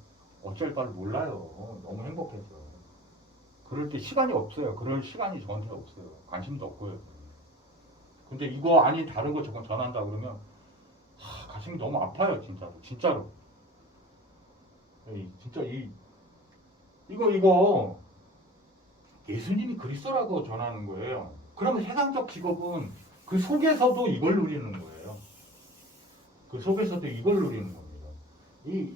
어쩔 바를 몰라요. 너무 행복해서. 그럴 때 시간이 없어요. 그럴 시간이 저한테 없어요. 관심도 없고요. 근데 이거 아닌 다른 거 저건 전한다 그러면 가슴이 너무 아파요. 진짜로. 진짜 이거 예수님이 그리스도라고 전하는 거예요. 그러면 세상적 직업은 그 속에서도 이걸 누리는 거예요. 그 속에서도 이걸 누리는 겁니다.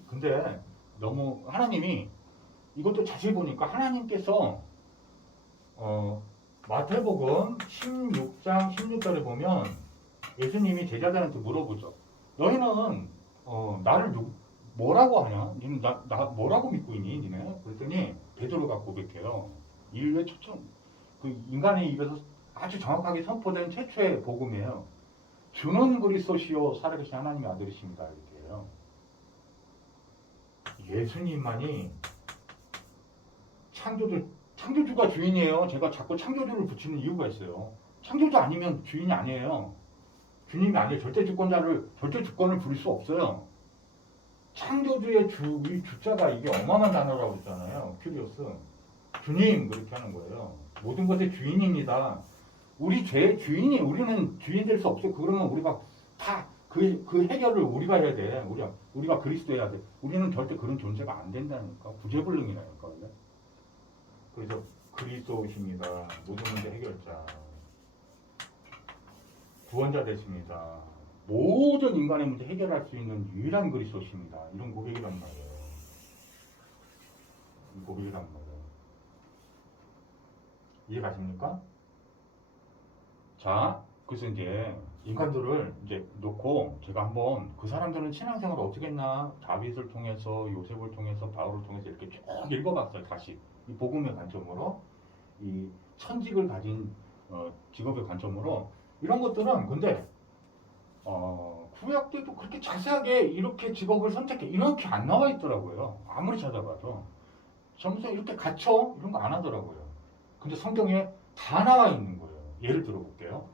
근데 너무 하나님이 이것도 자세히 보니까 하나님께서 마태복음 16장 16절에 보면 예수님이 제자들한테 물어보죠. 너희는 나를 뭐라고 하냐? 니는 나 뭐라고 믿고 있니? 니네? 그랬더니 베드로가 고백해요. 인류의 그 인간의 입에서 아주 정확하게 선포된 최초의 복음이에요. 주는 그리스도시요 살아계신 하나님의 아들이십니다. 이렇게 해요. 예수님만이 창조주가 주인이에요. 제가 자꾸 창조주를 붙이는 이유가 있어요. 창조주 아니면 주인이 아니에요. 주님이 아니에요. 절대 주권을 부릴 수 없어요. 창조주의 이 주자가 이게 어마어마한 단어라고 했잖아요. 큐리오스. 주님, 그렇게 하는 거예요. 모든 것의 주인입니다. 우리 죄의 주인이, 우리는 주인 될 수 없어요. 그러면 우리가 다 그 해결을 우리가 해야 돼. 우리가 그리스도 해야 돼. 우리는 절대 그런 존재가 안 된다니까. 구제불능이라니까. 원래. 그래서 그리스도십니다. 모든 문제 해결자. 구원자 되십니다. 모든 인간의 문제 해결할 수 있는 유일한 그리스도십니다. 이런 고백이란 말이에요. 이 고백이란 말이에요. 이해 가십니까? 자, 그래서 이제 인간들을 이제 놓고 제가 한번 그 사람들은 신앙생활을 어떻게 했나 다윗을 통해서 요셉을 통해서 바울을 통해서 이렇게 쭉 읽어봤어요. 다시 이 복음의 관점으로 이 천직을 가진 직업의 관점으로 이런 것들은 근데 구약 때도 그렇게 자세하게 이렇게 직업을 선택해 이렇게 안 나와 있더라고요. 아무리 찾아봐도 점수 이렇게 갖춰 이런 거 안 하더라고요. 근데 성경에 다 나와 있는 거예요. 예를 들어 볼게요.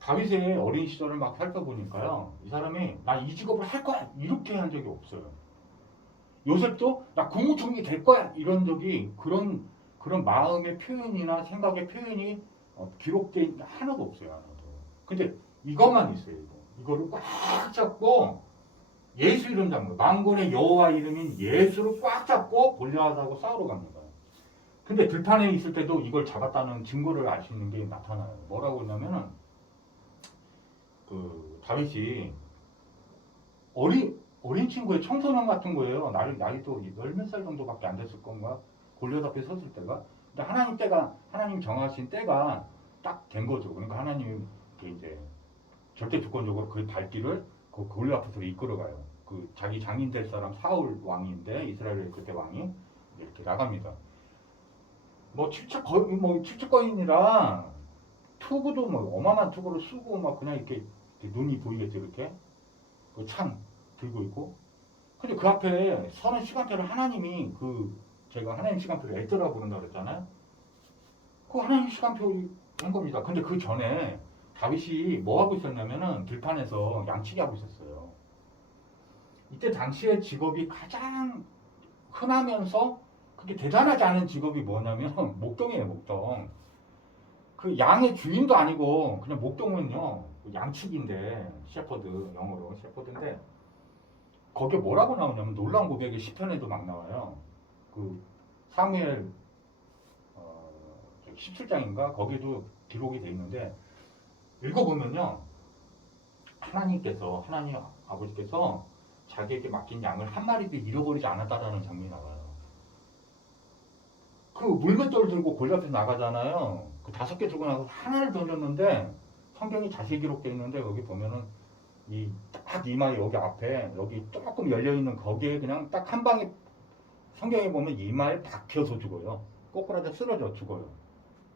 다윗의 어린 시절을 막 살펴보니까요. 이 사람이 나 이 직업을 할 거야 이렇게 한 적이 없어요. 요셉도 나 국무총리 될 거야 이런 적이 그런 마음의 표현이나 생각의 표현이 기록돼 있는 게 하나도 없어요. 하나도. 근데 이것만 있어요. 이거를 꽉 잡고 예수 이름 잡는 거예요. 만군의 여호와 이름인 예수를 꽉 잡고 골리앗하고 싸우러 갑니다. 근데 들판에 있을 때도 이걸 잡았다는 증거를 알 수 있는 게 나타나요. 뭐라고 했냐면은 그 다윗이 어린 친구의 청소년 같은 거예요. 나이도 10몇 살 정도밖에 안 됐을 건가? 골리앗 앞에 섰을 때가. 근데 하나님 정하신 때가 딱 된 거죠. 그러니까 하나님 이제 절대 주권적으로 그 발길을 그 골리앗 앞으로 이끌어가요. 그 자기 장인 될 사람 사울 왕인데 이스라엘의 그때 왕이 이렇게 나갑니다. 뭐 칠척거인이라 투구도 뭐 어마어마한 투구를 쓰고 막 그냥 이렇게 눈이 보이겠죠 이렇게 그 창 들고 있고. 근데 그 앞에 서는 시간표를 하나님이 제가 하나님 시간표를 에드라 부른다 그랬잖아요. 그 하나님 시간표 한 겁니다. 근데 그 전에 다윗이 뭐 하고 있었냐면은 들판에서 양치기 하고 있었어요. 이때 당시의 직업이 가장 흔하면서 그게 대단하지 않은 직업이 뭐냐면 목동이에요. 목동. 그 양의 주인도 아니고 그냥 목동은요 양치기인데 셰퍼드 영어로 셰퍼드인데 거기에 뭐라고 나오냐면 놀라운 고백이 시편에도 막 나와요. 그 사무엘 17장인가 거기도 기록이 돼 있는데 읽어보면요 하나님 아버지께서 자기에게 맡긴 양을 한 마리도 잃어버리지 않았다라는 장면이 나와요. 그 물맷돌을 들고 골리앗에 나가잖아요. 그 5개 주고 나서 하나를 던졌는데 성경이 자세히 기록되어 있는데 여기 보면은 딱 이마에 여기 앞에 여기 조금 열려있는 거기에 그냥 딱 한 방에 성경에 보면 이마에 박혀서 죽어요. 꼬꾸라져 쓰러져 죽어요.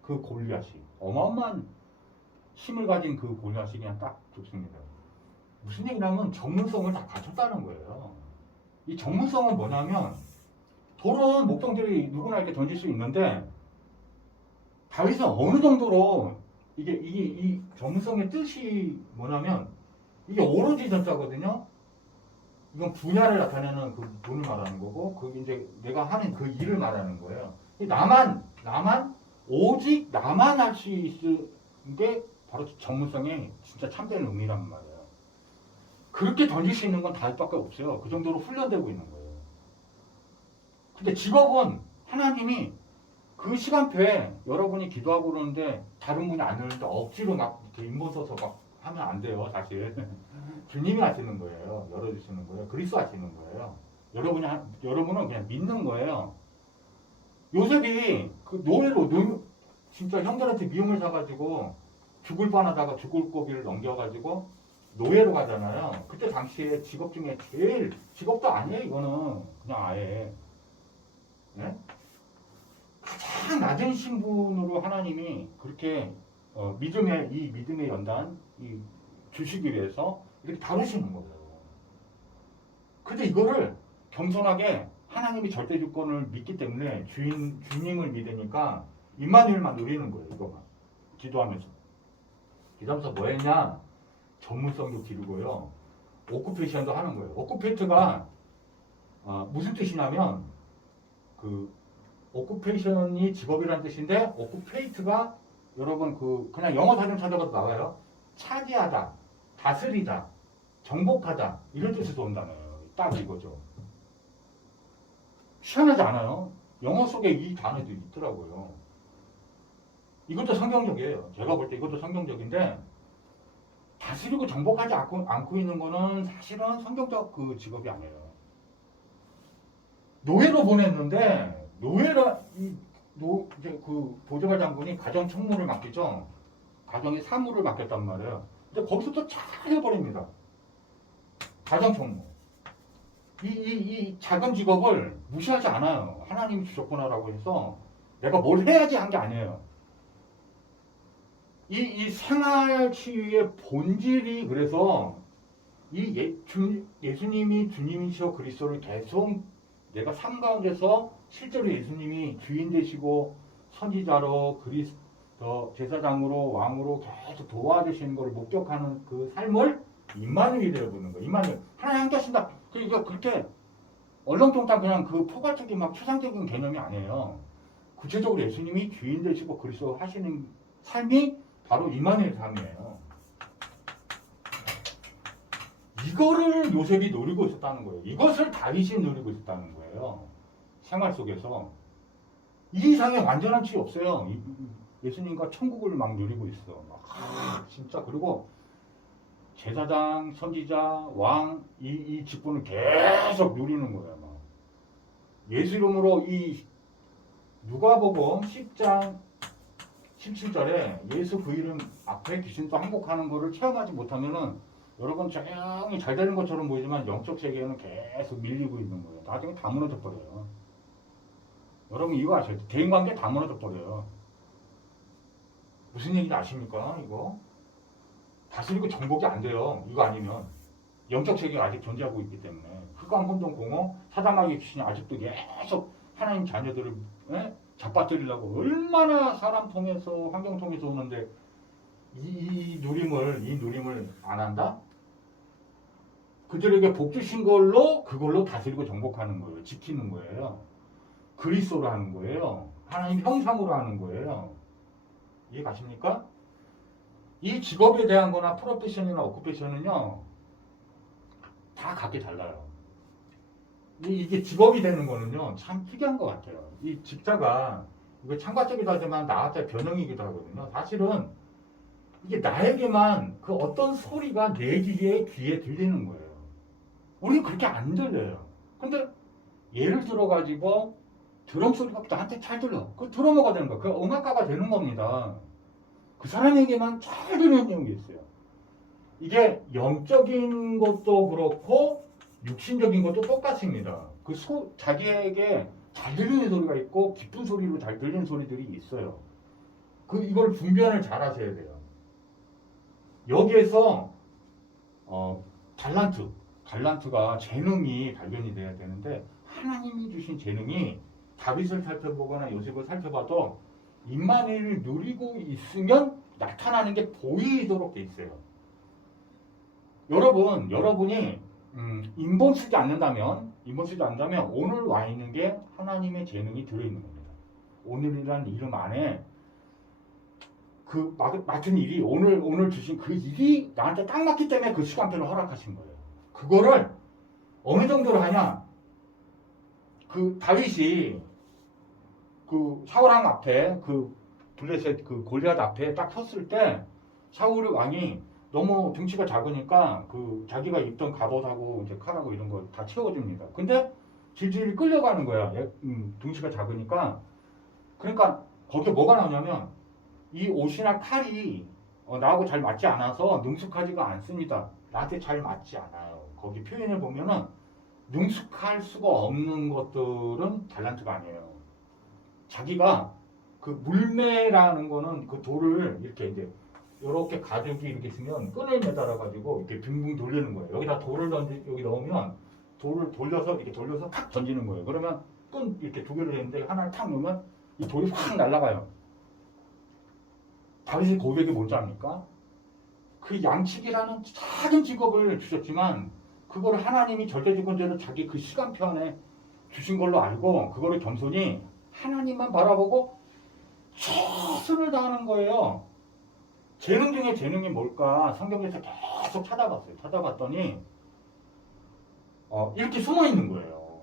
그 골리앗이 어마어마한 힘을 가진 그 골리앗이 그냥 딱 죽습니다. 무슨 얘기냐면 전문성을 다 갖췄다는 거예요. 이 전문성은 뭐냐면 돌은 목동들이 누구나 이렇게 던질 수 있는데 다윗은 어느 정도로 이 전문성의 뜻이 뭐냐면 이게 오로지 전자거든요. 이건 분야를 나타내는 그 분을 말하는 거고 그게 이제 내가 하는 그 일을 말하는 거예요. 오직 나만 할 수 있는 게 바로 전문성의 진짜 참된 의미란 말이에요. 그렇게 던질 수 있는 건 다윗밖에 없어요. 그 정도로 훈련되고 있는 거예요. 근데 직업은 하나님이 그 시간표에 여러분이 기도하고 그러는데 다른 분이 안 오는데 억지로 막 이렇게 인본 써서 막 하면 안 돼요, 사실. 주님이 하시는 거예요. 열어주시는 거예요. 그리스도 하시는 거예요. 여러분은 그냥 믿는 거예요. 요셉이 그 진짜 형들한테 미움을 사가지고 죽을 뻔하다가 죽을 고비를 넘겨가지고 노예로 가잖아요. 그때 당시에 직업 중에 제일 직업도 아니에요. 이거는 그냥 아예 네? 가장 낮은 신분으로 하나님이 그렇게 믿음의 연단 주시기 위해서 이렇게 다루시는 거예요. 근데 이거를 겸손하게 하나님이 절대 주권을 믿기 때문에 주님을 믿으니까 임마누엘만 누리는 거예요. 이거만 기도하면서 뭐 했냐? 전문성도 기르고요. 오쿠페이션도 하는 거예요. 오쿠페이트가 무슨 뜻이냐면 그 오쿠페이션이 직업이라는 뜻인데 오쿠페이트가 여러분 그냥 영어 사전 찾아봐도 나와요. 차지하다, 다스리다, 정복하다 이런 뜻에서 온다네요. 딱 이거죠. 희한하지 않아요? 영어 속에 이 단어도 있더라고요. 이것도 성경적이에요. 제가 볼 때 이것도 성경적인데 다스리고 정복하지 않고 있는 거는 사실은 성경적 그 직업이 아니에요. 노예로 보냈는데 노예라 이제 그 보디발 장군이 가정 총무를 맡기죠. 가정의 사무를 맡겼단 말이에요. 근데 거기서 또 잘 해버립니다. 가정 총무. 이 작은 직업을 무시하지 않아요. 하나님이 주셨구나라고 해서 내가 뭘 해야지 한 게 아니에요. 이 생활 치유의 본질이 그래서 예수님이 주님이시여 그리스도를 계속 내가 삶 가운데서 실제로 예수님이 주인 되시고 선지자로 그리스도 제사장으로 왕으로 계속 도와주시는 걸 목격하는 그 삶을 임마누엘이라고 부르는 거예요. 임마누엘. 하나님 함께 하신다. 그러니까 그렇게 얼렁뚱땅 그냥 그 포괄적인 막 추상적인 개념이 아니에요. 구체적으로 예수님이 주인 되시고 그리스도 하시는 삶이 바로 임마누엘 삶이에요. 이거를 요셉이 누리고 있었다는 거예요. 이것을 다윗이 누리고 있었다는 거예요. 생활 속에서. 이 이상의 완전한 치유 없어요. 예수님과 천국을 막 누리고 있어. 진짜. 그리고 제사장, 선지자, 왕, 이 직분을 계속 누리는 거예요. 막. 예수 이름으로 이 누가복음 10장 17절에 예수 그 이름 앞에 귀신도 항복하는 거를 체험하지 못하면은 여러분 조용히 잘 되는 것처럼 보이지만 영적 세계에는 계속 밀리고 있는 거예요. 나중에 다 무너져 버려요. 여러분 이거 아셔야 돼요. 대인관계 다 무너져 버려요. 무슨 얘기인지 아십니까? 이거 다스리고 정복이 안 돼요. 이거 아니면 영적 세계가 아직 존재하고 있기 때문에 흑암 혼돈 공허 사단마귀 귀신이 아직도 계속 하나님 자녀들을 잡아뜨리려고 얼마나 사람 통해서 환경 통해서 오는데 이 누림을 안 한다? 그들에게 복 주신 그걸로 다스리고 정복하는 거예요. 지키는 거예요. 그리스도로 하는 거예요. 하나님 형상으로 하는 거예요. 이해 가십니까? 이 직업에 대한 거나 프로페션이나 오쿠페이션은요 다 각기 달라요. 이게 직업이 되는 거는요 참 특이한 것 같아요. 이 직자가 이거 참가적이기도 하지만 나한테 변형이기도 하거든요. 사실은 이게 나에게만 그 어떤 소리가 내 귀에 들리는 거예요. 우리는 그렇게 안 들려요. 근데 예를 들어가지고 드럼 소리가 나한테 잘 들려. 그 드러머가 되는 거야. 그 음악가가 되는 겁니다. 그 사람에게만 잘 들리는 게 있어요. 이게 영적인 것도 그렇고 육신적인 것도 똑같습니다. 자기에게 잘 들리는 소리가 있고 기쁜 소리로 잘 들리는 소리들이 있어요. 이걸 분별을 잘 하셔야 돼요. 여기에서 달란트가 재능이 발견이 돼야 되는데 하나님이 주신 재능이 다윗을 살펴보거나 요셉을 살펴봐도 임마누엘을 누리고 있으면 나타나는 게 보이도록 돼 있어요. 여러분이 인본 쓰지 않는다면 오늘 와 있는 게 하나님의 재능이 들어있는 겁니다. 오늘이라는 이름 안에 그 맡은 일이 오늘 주신 그 일이 나한테 딱 맞기 때문에 그 시간표를 허락하신 거예요. 그거를 어느 정도로 하냐? 그 다윗이 그 사울왕 앞에 그 블레셋 그 골리앗 앞에 딱 섰을 때 사울 왕이 너무 등치가 작으니까 그 자기가 입던 갑옷하고 이제 칼하고 이런 거 다 채워줍니다. 근데 질질 끌려가는 거야. 등치가 작으니까. 그러니까 거기에 뭐가 나오냐면 이 옷이나 칼이 나하고 잘 맞지 않아서 능숙하지가 않습니다. 나한테 잘 맞지 않아요. 거기 표현을 보면은 능숙할 수가 없는 것들은 달란트가 아니에요. 자기가 그 물매라는 거는 그 돌을 이렇게 가죽이 이렇게 있으면 끈을 매달아 가지고 이렇게 빙빙 돌리는 거예요. 여기다 돌을 여기 넣으면 돌을 돌려서 이렇게 돌려서 탁 던지는 거예요. 그러면 끈 이렇게 두 개를 했는데 하나를 탁 놓으면 이 돌이 확 날아가요. 다윗의 고백이 뭔지 압니까? 그 양치기라는 작은 직업을 주셨지만 그거를 하나님이 절대주권자로 자기 그 시간표 안에 주신 걸로 알고 그거를 겸손히 하나님만 바라보고 최선을 다하는 거예요. 재능 중에 재능이 뭘까 성경에서 계속 찾아봤어요. 찾아봤더니 이렇게 숨어 있는 거예요.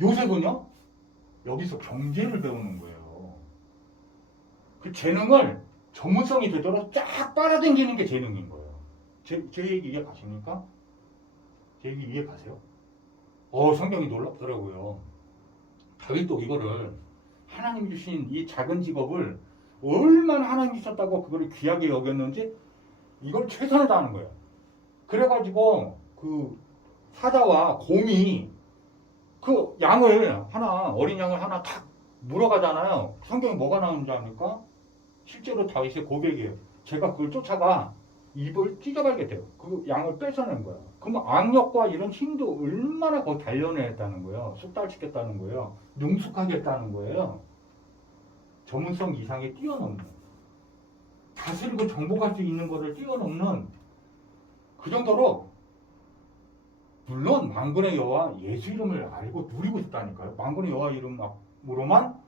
요셉은요? 여기서 경제를 배우는 거예요. 그 재능을 전문성이 되도록 쫙 빨아당기는 게 재능인 거예요. 제 얘기 이해 가십니까? 제 얘기 이해 가세요? 성경이 놀랍더라고요. 다윗도 이거를 하나님 주신 이 작은 직업을 얼마나 하나님이 주셨다고 그거를 귀하게 여겼는지 이걸 최선을 다하는 거예요. 그래가지고 그 사자와 곰이 그 양을 하나 어린 양을 하나 탁 물어가잖아요. 성경에 뭐가 나오는지 압니까? 실제로 다윗의 고백이에요. 제가 그걸 쫓아가 입을 찢어발게 돼요. 그 양을 뺏어낸 거예요. 그럼 악력과 이런 힘도 얼마나 거기 단련했다는 거예요. 숙달시켰다는 거예요. 능숙하게 했다는 거예요. 전문성 이상에 뛰어넘는, 다스리고 정복할 수 있는 것을 뛰어넘는 그 정도로, 물론 만군의 여호와 예수 이름을 알고 누리고 있다니까요. 만군의 여호와 이름으로만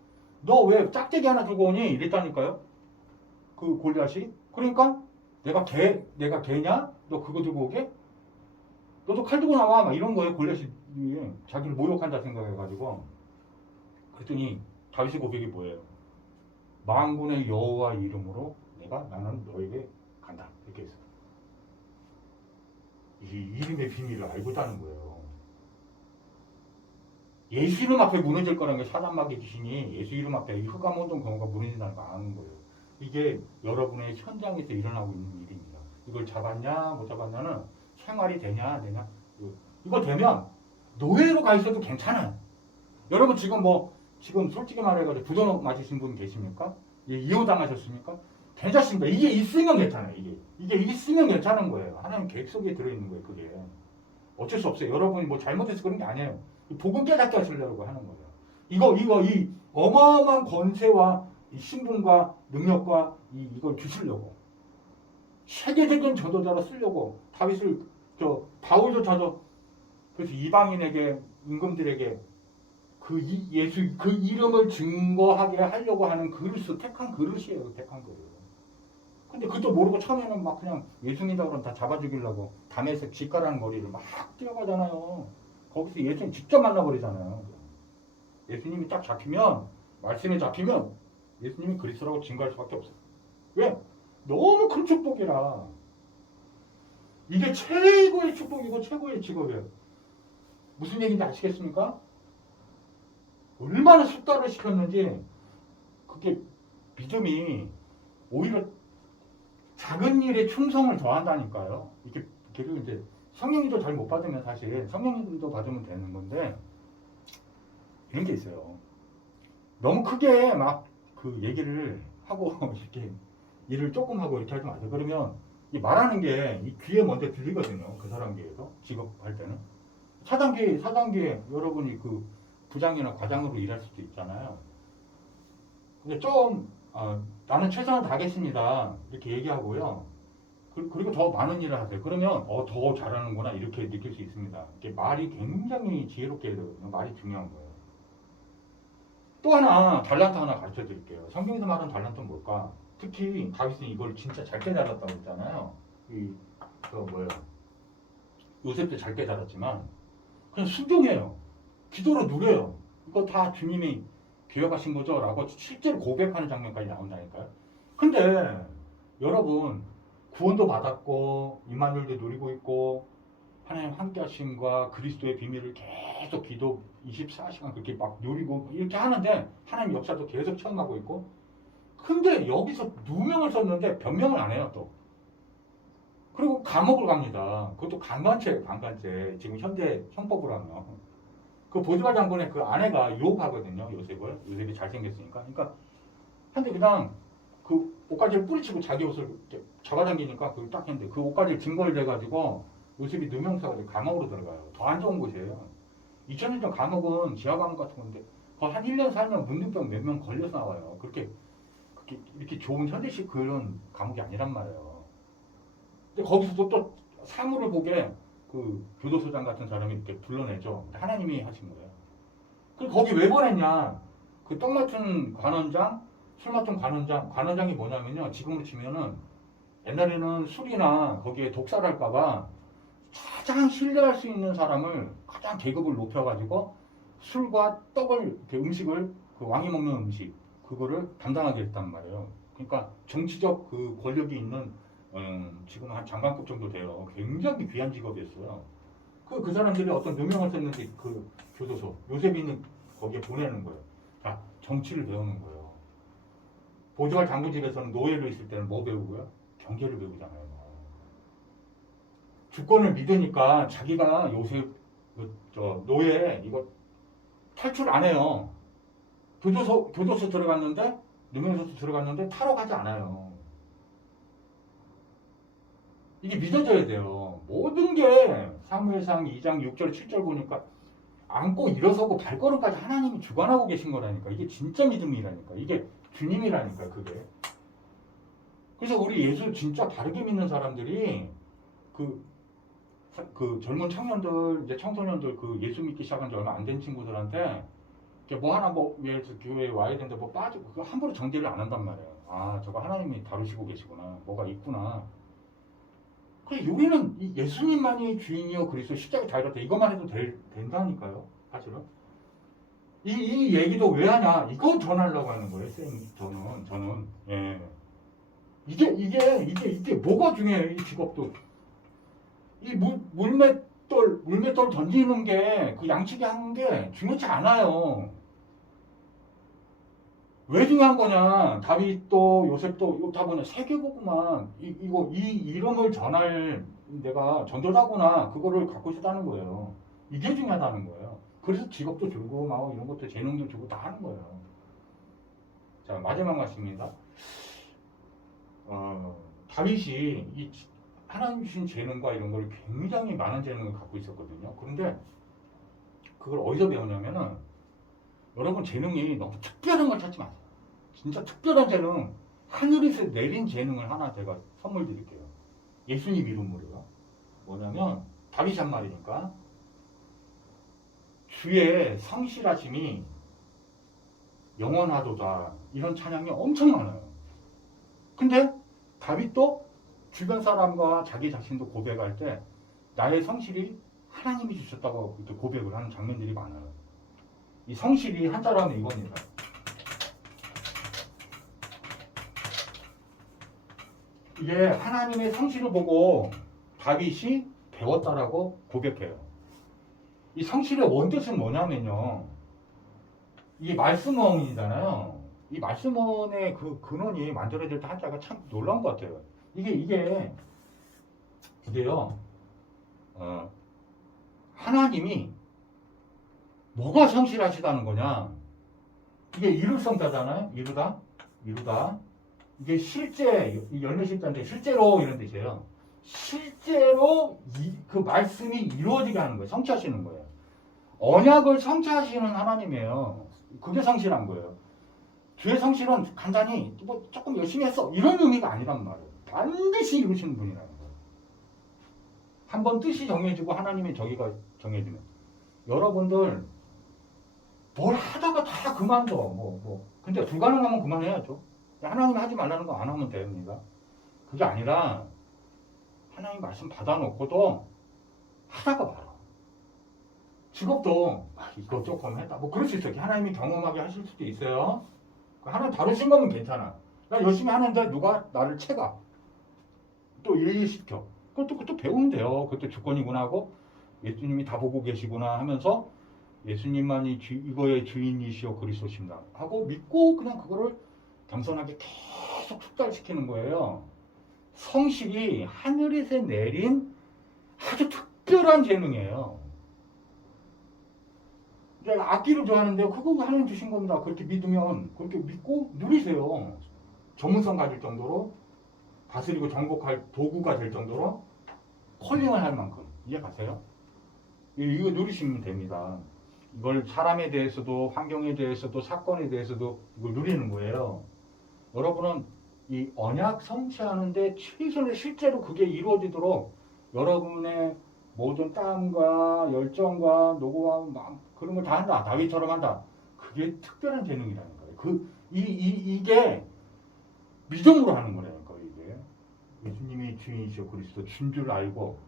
너 왜 짝대기 하나 들고 오니? 이랬다니까요. 그 골리앗이. 그러니까 내가 개냐? 너 그거 들고 오게? 너도 칼 들고 나와. 막 이런 거예요. 골리앗이 자기를 모욕한다 생각해가지고. 그랬더니 다윗의 고백이 뭐예요? 만군의 여호와 이름으로 나는 너에게 간다. 이렇게 했어요. 이 이름의 비밀을 알고 있다는 거예요. 예수 이름 앞에 무너질 거라는 게 사단마귀 귀신이 예수 이름 앞에 이 흑암운동 경우가 무너진다는 거 아는 거예요. 이게 여러분의 현장에서 일어나고 있는 일입니다. 이걸 잡았냐 못 잡았냐는 생활이 되냐 이거 되면 노예로 가 있어도 괜찮아요. 여러분 지금 솔직히 말해가지고 부도 맞으신 분 계십니까? 이혼당하셨습니까? 괜찮습니다. 이게 있으면 괜찮아요. 이게 있으면 괜찮은 거예요. 하나님 계획 속에 들어있는 거예요. 그게 어쩔 수 없어요. 여러분이 뭐 잘못해서 그런 게 아니에요. 복음 깨닫게 하시려고 하는 거예요. 이 어마어마한 권세와 이 신분과 능력과 이걸 주시려고 세계적인 전도자로 쓰려고 바울조차도 그래서 이방인에게 임금들에게 예수 그 이름을 증거하게 하려고 하는 택한 그릇이에요. 택한 그릇. 근데 그것도 모르고 처음에는 막 그냥 예수 믿는다고 그러면 다 잡아 죽이려고 담에색 뒷가라는 거리를 막 뛰어가잖아요. 거기서 예수님 직접 만나버리잖아요. 예수님이 딱 잡히면, 말씀에 잡히면 예수님이 그리스도라고 증거할 수밖에 없어요. 왜? 너무 큰 축복이라. 이게 최고의 축복이고 최고의 직업이에요. 무슨 얘기인지 아시겠습니까? 얼마나 숙달을 시켰는지 그게 믿음이 오히려 작은 일에 충성을 더한다니까요. 그리고 이제 성령님도 잘 못 받으면 사실 성령님도 받으면 되는 건데 이런 게 있어요. 너무 크게 막 그 얘기를 하고 이렇게 일을 조금 하고 이렇게 하지 마세요. 그러면 말하는 게 이 귀에 먼저 들리거든요. 그 사람 귀에서 직업할 때는 사단계 여러분이 그 부장이나 과장으로 일할 수도 있잖아요. 근데 나는 최선을 다하겠습니다. 이렇게 얘기하고요. 그리고 더 많은 일을 하세요. 그러면 더 잘하는구나 이렇게 느낄 수 있습니다. 이게 말이 굉장히 지혜롭게 해야 되거든요. 말이 중요한 거예요. 또 하나 달란트 하나 가르쳐 드릴게요. 성경에서 말하는 달란트는 뭘까? 특히 다윗은 이걸 진짜 잘 깨달았다고 했잖아요. 요셉도 잘 깨달았지만 그냥 순종해요. 기도로 누려요. 이거 다 주님이 기억하신 거죠? 라고 실제로 고백하는 장면까지 나온다니까요. 근데 여러분 구원도 받았고 임마누엘도 누리고 있고 하나님 함께 하심과 그리스도의 비밀을 계속 기도 24시간 그렇게 막 누리고 이렇게 하는데 하나님 역사도 계속 체험하고 있고 근데 여기서 누명을 썼는데 변명을 안 해요 또. 그리고 감옥을 갑니다. 그것도 강간죄예요. 강간죄. 지금 현재 형법으로 하면. 그 보디발 장군의 그 아내가 유혹하거든요. 요셉이 잘생겼으니까. 그러니까 근데 그냥 그 옷가지를 뿌리치고 자기 옷을 이렇게 잡아당기니까 그걸 딱 했는데 그 옷가지를 증거를 대가지고 요셉이 누명사가 감옥으로 들어가요. 더 안 좋은 곳이에요. 2000년 전 감옥은 지하 감옥 같은 건데 거의 한 1년 살면 문둥병 몇 명 걸려서 나와요. 그렇게 이렇게 좋은 현대식 그런 감옥이 아니란 말이에요. 근데 거기서도 또 사물을 보게 그 교도소장 같은 사람이 이렇게 불러내죠. 하나님이 하신 거예요. 그리고 거기 왜 보냈냐? 그 떡 맡은 관원장, 술 맡은 관원장이 뭐냐면요. 지금으로 치면은 옛날에는 술이나 거기에 독살할까봐 가장 신뢰할 수 있는 사람을 가장 계급을 높여가지고 술과 떡을 이렇게 음식을 그 왕이 먹는 음식 그거를 담당하게 했단 말이에요. 그러니까 정치적 그 권력이 있는 지금 한 장관급 정도 돼요. 굉장히 귀한 직업이었어요. 그 사람들이 어떤 누명을 썼는지 그 교도소 요셉이 있는 거기에 보내는 거예요. 자, 정치를 배우는 거예요. 보디갈 장군집에서는 노예로 있을 때는 뭐 배우고요? 경제를 배우잖아요. 주권을 믿으니까 자기가 요새 저 노예 이거 탈출 안 해요. 교도소 들어갔는데 누명소서 들어갔는데 타러 가지 않아요. 이게 믿어져야 돼요. 모든 게 사무엘상 2장 6절 7절 보니까 앉고 일어서고 발걸음까지 하나님이 주관하고 계신 거라니까. 이게 진짜 믿음이라니까. 이게 주님이라니까 그게. 그래서 우리 예수 진짜 바르게 믿는 사람들이 그 젊은 청년들 이제 청소년들 그 예수 믿기 시작한 지 얼마 안 된 친구들한테 뭐 하나 뭐 예를 들어 교회에 와야 되는데 뭐 빠지고 그거 함부로 정죄를 안 한단 말이에요. 아 저거 하나님이 다루시고 계시구나. 뭐가 있구나. 그래 우리는 이 예수님만이 주인이요 그리스도 십자가 다 이뤘다 이것만 해도 된다니까요. 사실은 이 얘기도 왜 하냐 이거 전하려고 하는 거예요. 쌤 저는 예 이게 뭐가 중요해요. 이 직업도 이 물맷돌 던지는 게 그 양치기 하는 게 중요치 않아요. 왜 중요한 거냐? 다윗도 요셉도 이거 다 보냐? 세계보고만 이 이름을 전할 내가 전도자구나 그거를 갖고 있었다는 거예요. 이게 중요하다는 거예요. 그래서 직업도 주고 막 이런 것도 재능도 주고 다 하는 거예요. 자 마지막 말씀입니다. 다윗이 이 하나님 주신 재능과 이런 걸 굉장히 많은 재능을 갖고 있었거든요. 그런데 그걸 어디서 배우냐면은 여러분 재능이 너무 특별한 걸 찾지 마세요. 진짜 특별한 재능, 하늘에서 내린 재능을 하나 제가 선물 드릴게요. 예수님 이름으로요. 뭐냐면 다윗이 한 말이니까 주의 성실하심이 영원하도다 이런 찬양이 엄청 많아요. 근데 다윗도 주변 사람과 자기 자신도 고백할 때 나의 성실이 하나님이 주셨다고 이렇게 고백을 하는 장면들이 많아요. 이 성실이 한자로 이겁니다. 이게 하나님의 성실을 보고 다윗이 배웠다라고 고백해요. 이 성실의 원뜻은 뭐냐면요. 이게 말씀어원이잖아요. 이 말씀어원의 그 근원이 만들어질 때 한자가 참 놀라운 것 같아요. 이게요. 하나님이 뭐가 성실하시다는 거냐? 이게 이룰성자잖아요. 이루다. 이게 실제 열매실자인데 실제로 이런 뜻이에요. 실제로 그 말씀이 이루어지게 하는 거예요. 성취하시는 거예요. 언약을 성취하시는 하나님이에요. 그게 성실한 거예요. 주의 성실은 간단히 뭐 조금 열심히 했어 이런 의미가 아니란 말이에요. 반드시 이루시는 분이라는 거예요. 한번 뜻이 정해지고 하나님의 저기가 정해지면 여러분들 뭘 하다가 다 그만둬. 근데 불가능하면 그만해야죠. 하나님 하지 말라는 거 안 하면 됩니다. 그게 아니라 하나님 말씀 받아놓고도 하다가 말아. 직업도 이거 조금 했다. 뭐 그럴 수 있어요. 하나님이 경험하게 하실 수도 있어요. 하나님 다루신 거면 괜찮아. 나 열심히 하는데 누가 나를 채가 또 일시켜. 그것도 배우면 돼요. 그것도 주권이구나 하고 예수님이 다 보고 계시구나 하면서 예수님만이 이거의 주인이시오 그리스도십니다 하고 믿고 그냥 그거를 겸손하게 계속 숙달시키는 거예요. 성실이 하늘에서 내린 아주 특별한 재능이에요. 악기를 좋아하는데 그거 하나님 주신 겁니다. 그렇게 믿으면 그렇게 믿고 누리세요. 전문성 가질 정도로 다스리고 정복할 도구가 될 정도로 컬링을 할 만큼 이해 가세요? 이거 누리시면 됩니다. 이걸 사람에 대해서도 환경에 대해서도 사건에 대해서도 이걸 누리는 거예요. 여러분은 이 언약 성취하는데 최선을 실제로 그게 이루어지도록 여러분의 모든 땀과 열정과 노고와 마음 그런 걸 다 한다. 다윗처럼 한다. 그게 특별한 재능이라는 거예요. 이게 믿음으로 하는 거라니까 이게. 예수님이 주인이시오 그리스도 준 줄 알고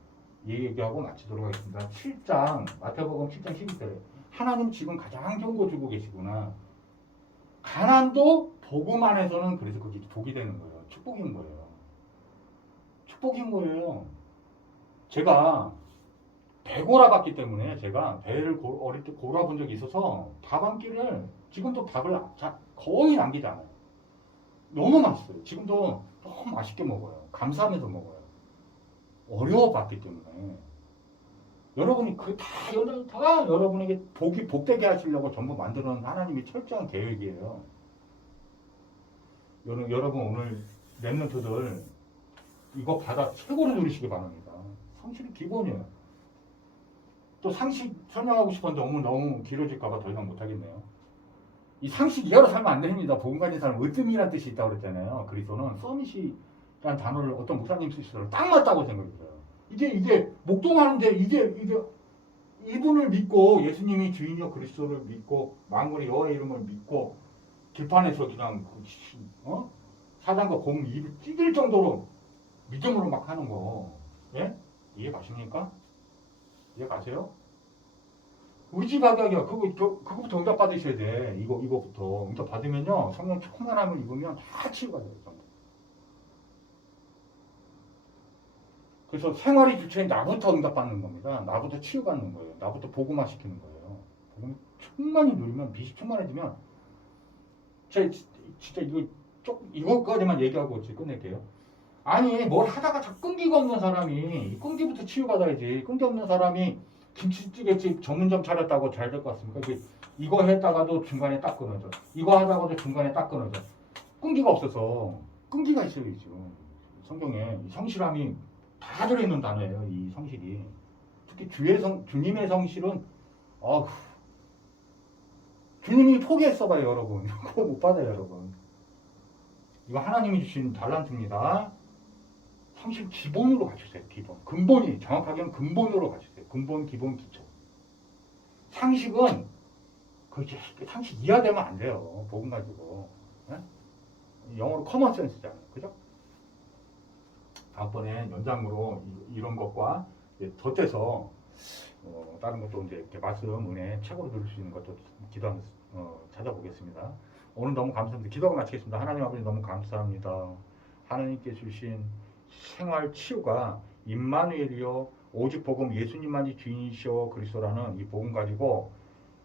얘기하고 마치도록 하겠습니다. 7장 마태복음 7장 12절에 하나님 지금 가장 좋은 거 주고 계시구나. 가난도 복음 안에서는 그래서 그게 복이 되는 거예요. 축복인 거예요. 축복인 거예요. 제가 배고라 봤기 때문에 제가 배를 어릴 때 고라 본 적이 있어서 밥 한 끼를 지금도 밥을 거의 남기지 않아요. 너무 맛있어요. 지금도 너무 맛있게 먹어요. 감사하면서 먹어요. 어려워봤기 때문에 여러분이 그 다 여러분에게 복되게 하시려고 전부 만들어 놓은 하나님이 철저한 계획이에요. 여러분 오늘 랩런트들 이거 받아 최고로 누리시기 바랍니다. 상식이 기본이에요. 또 상식 설명하고 싶었는데 너무 길어질까봐 더 이상 못하겠네요. 이 상식 이하로 살면 안 됩니다. 복음 가진 사람 으뜸이라는 뜻이 있다고 그랬잖아요. 그리스도는 서밋이라는 단어를 어떤 목사님 쓰시더라고요. 딱 맞다고 생각했어요. 이게 목동하는데 이게 이분을 믿고 예수님이 주인이요 그리스도를 믿고 만군의 여호와의 이름을 믿고 길판에서 그냥 사단과 곰 입을 찢을 정도로 믿음으로 막 하는 거. 예? 이해 가십니까? 이해 가세요? 의지박약이야. 그거부터 응답 받으셔야 돼. 이거부터 응답 받으면요 성령 충만함을 입으면 다 치유가 돼요. 그래서 생활의 주체인 나부터 응답받는 겁니다. 나부터 치유받는 거예요. 나부터 복음화 시키는 거예요. 복음 충만히 누리면 빛이 충만해지면 진짜 이거까지만 얘기하고 이제 끝낼게요. 아니 뭘 하다가 자 끈기가 없는 사람이 끈기부터 치유받아야지. 끈기 없는 사람이 김치찌개집 전문점 차렸다고 잘 될 것 같습니까? 이거 했다가도 중간에 딱 끊어져. 이거 하다가도 중간에 딱 끊어져. 끈기가 없어서 끈기가 있어야죠. 성경에 성실함이 다 들어있는 단어예요. 이 성실이. 특히 주님의 성실은 주님이 포기했어봐요 여러분. 그거 못 받아요 여러분. 이거 하나님이 주신 달란트입니다. 성실 기본으로 갖추세요. 기본. 근본이 정확하게는 근본으로 갖추세요. 근본, 기본, 기초. 상식은 상식 이하되면 안 돼요. 복음 가지고. 네? 영어로 커먼 센스잖아요. 그죠? 다음번에 연장으로 이런 것과 덧대서 다른 것도 이제 이렇게 말씀 은혜 최고로 들을 수 있는 것도 기도하면서 찾아보겠습니다. 오늘 너무 감사합니다. 기도하고 마치겠습니다. 하나님 아버지 너무 감사합니다. 하나님께 주신 생활 치유가 임마누엘이요 오직 복음 예수님만이 주인이시오 그리스도라는 이 복음 가지고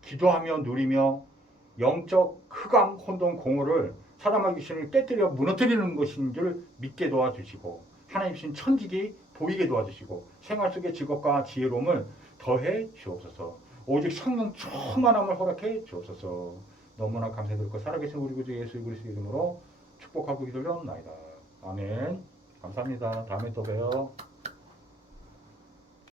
기도하며 누리며 영적 흑암 혼돈 공허를 사단마귀 귀신을 깨뜨려 무너뜨리는 것인 줄 믿게 도와주시고 하나님 신 천직이 보이게 도와주시고 생활 속의 직업과 지혜로움을 더해 주옵소서. 오직 성령 충만함을 허락해 주옵소서. 너무나 감사드리고 살아계신 우리 구주 예수 그리스도의 이름으로 축복하고 기도하옵나이다. 아멘. 감사합니다. 다음에 또 봬요.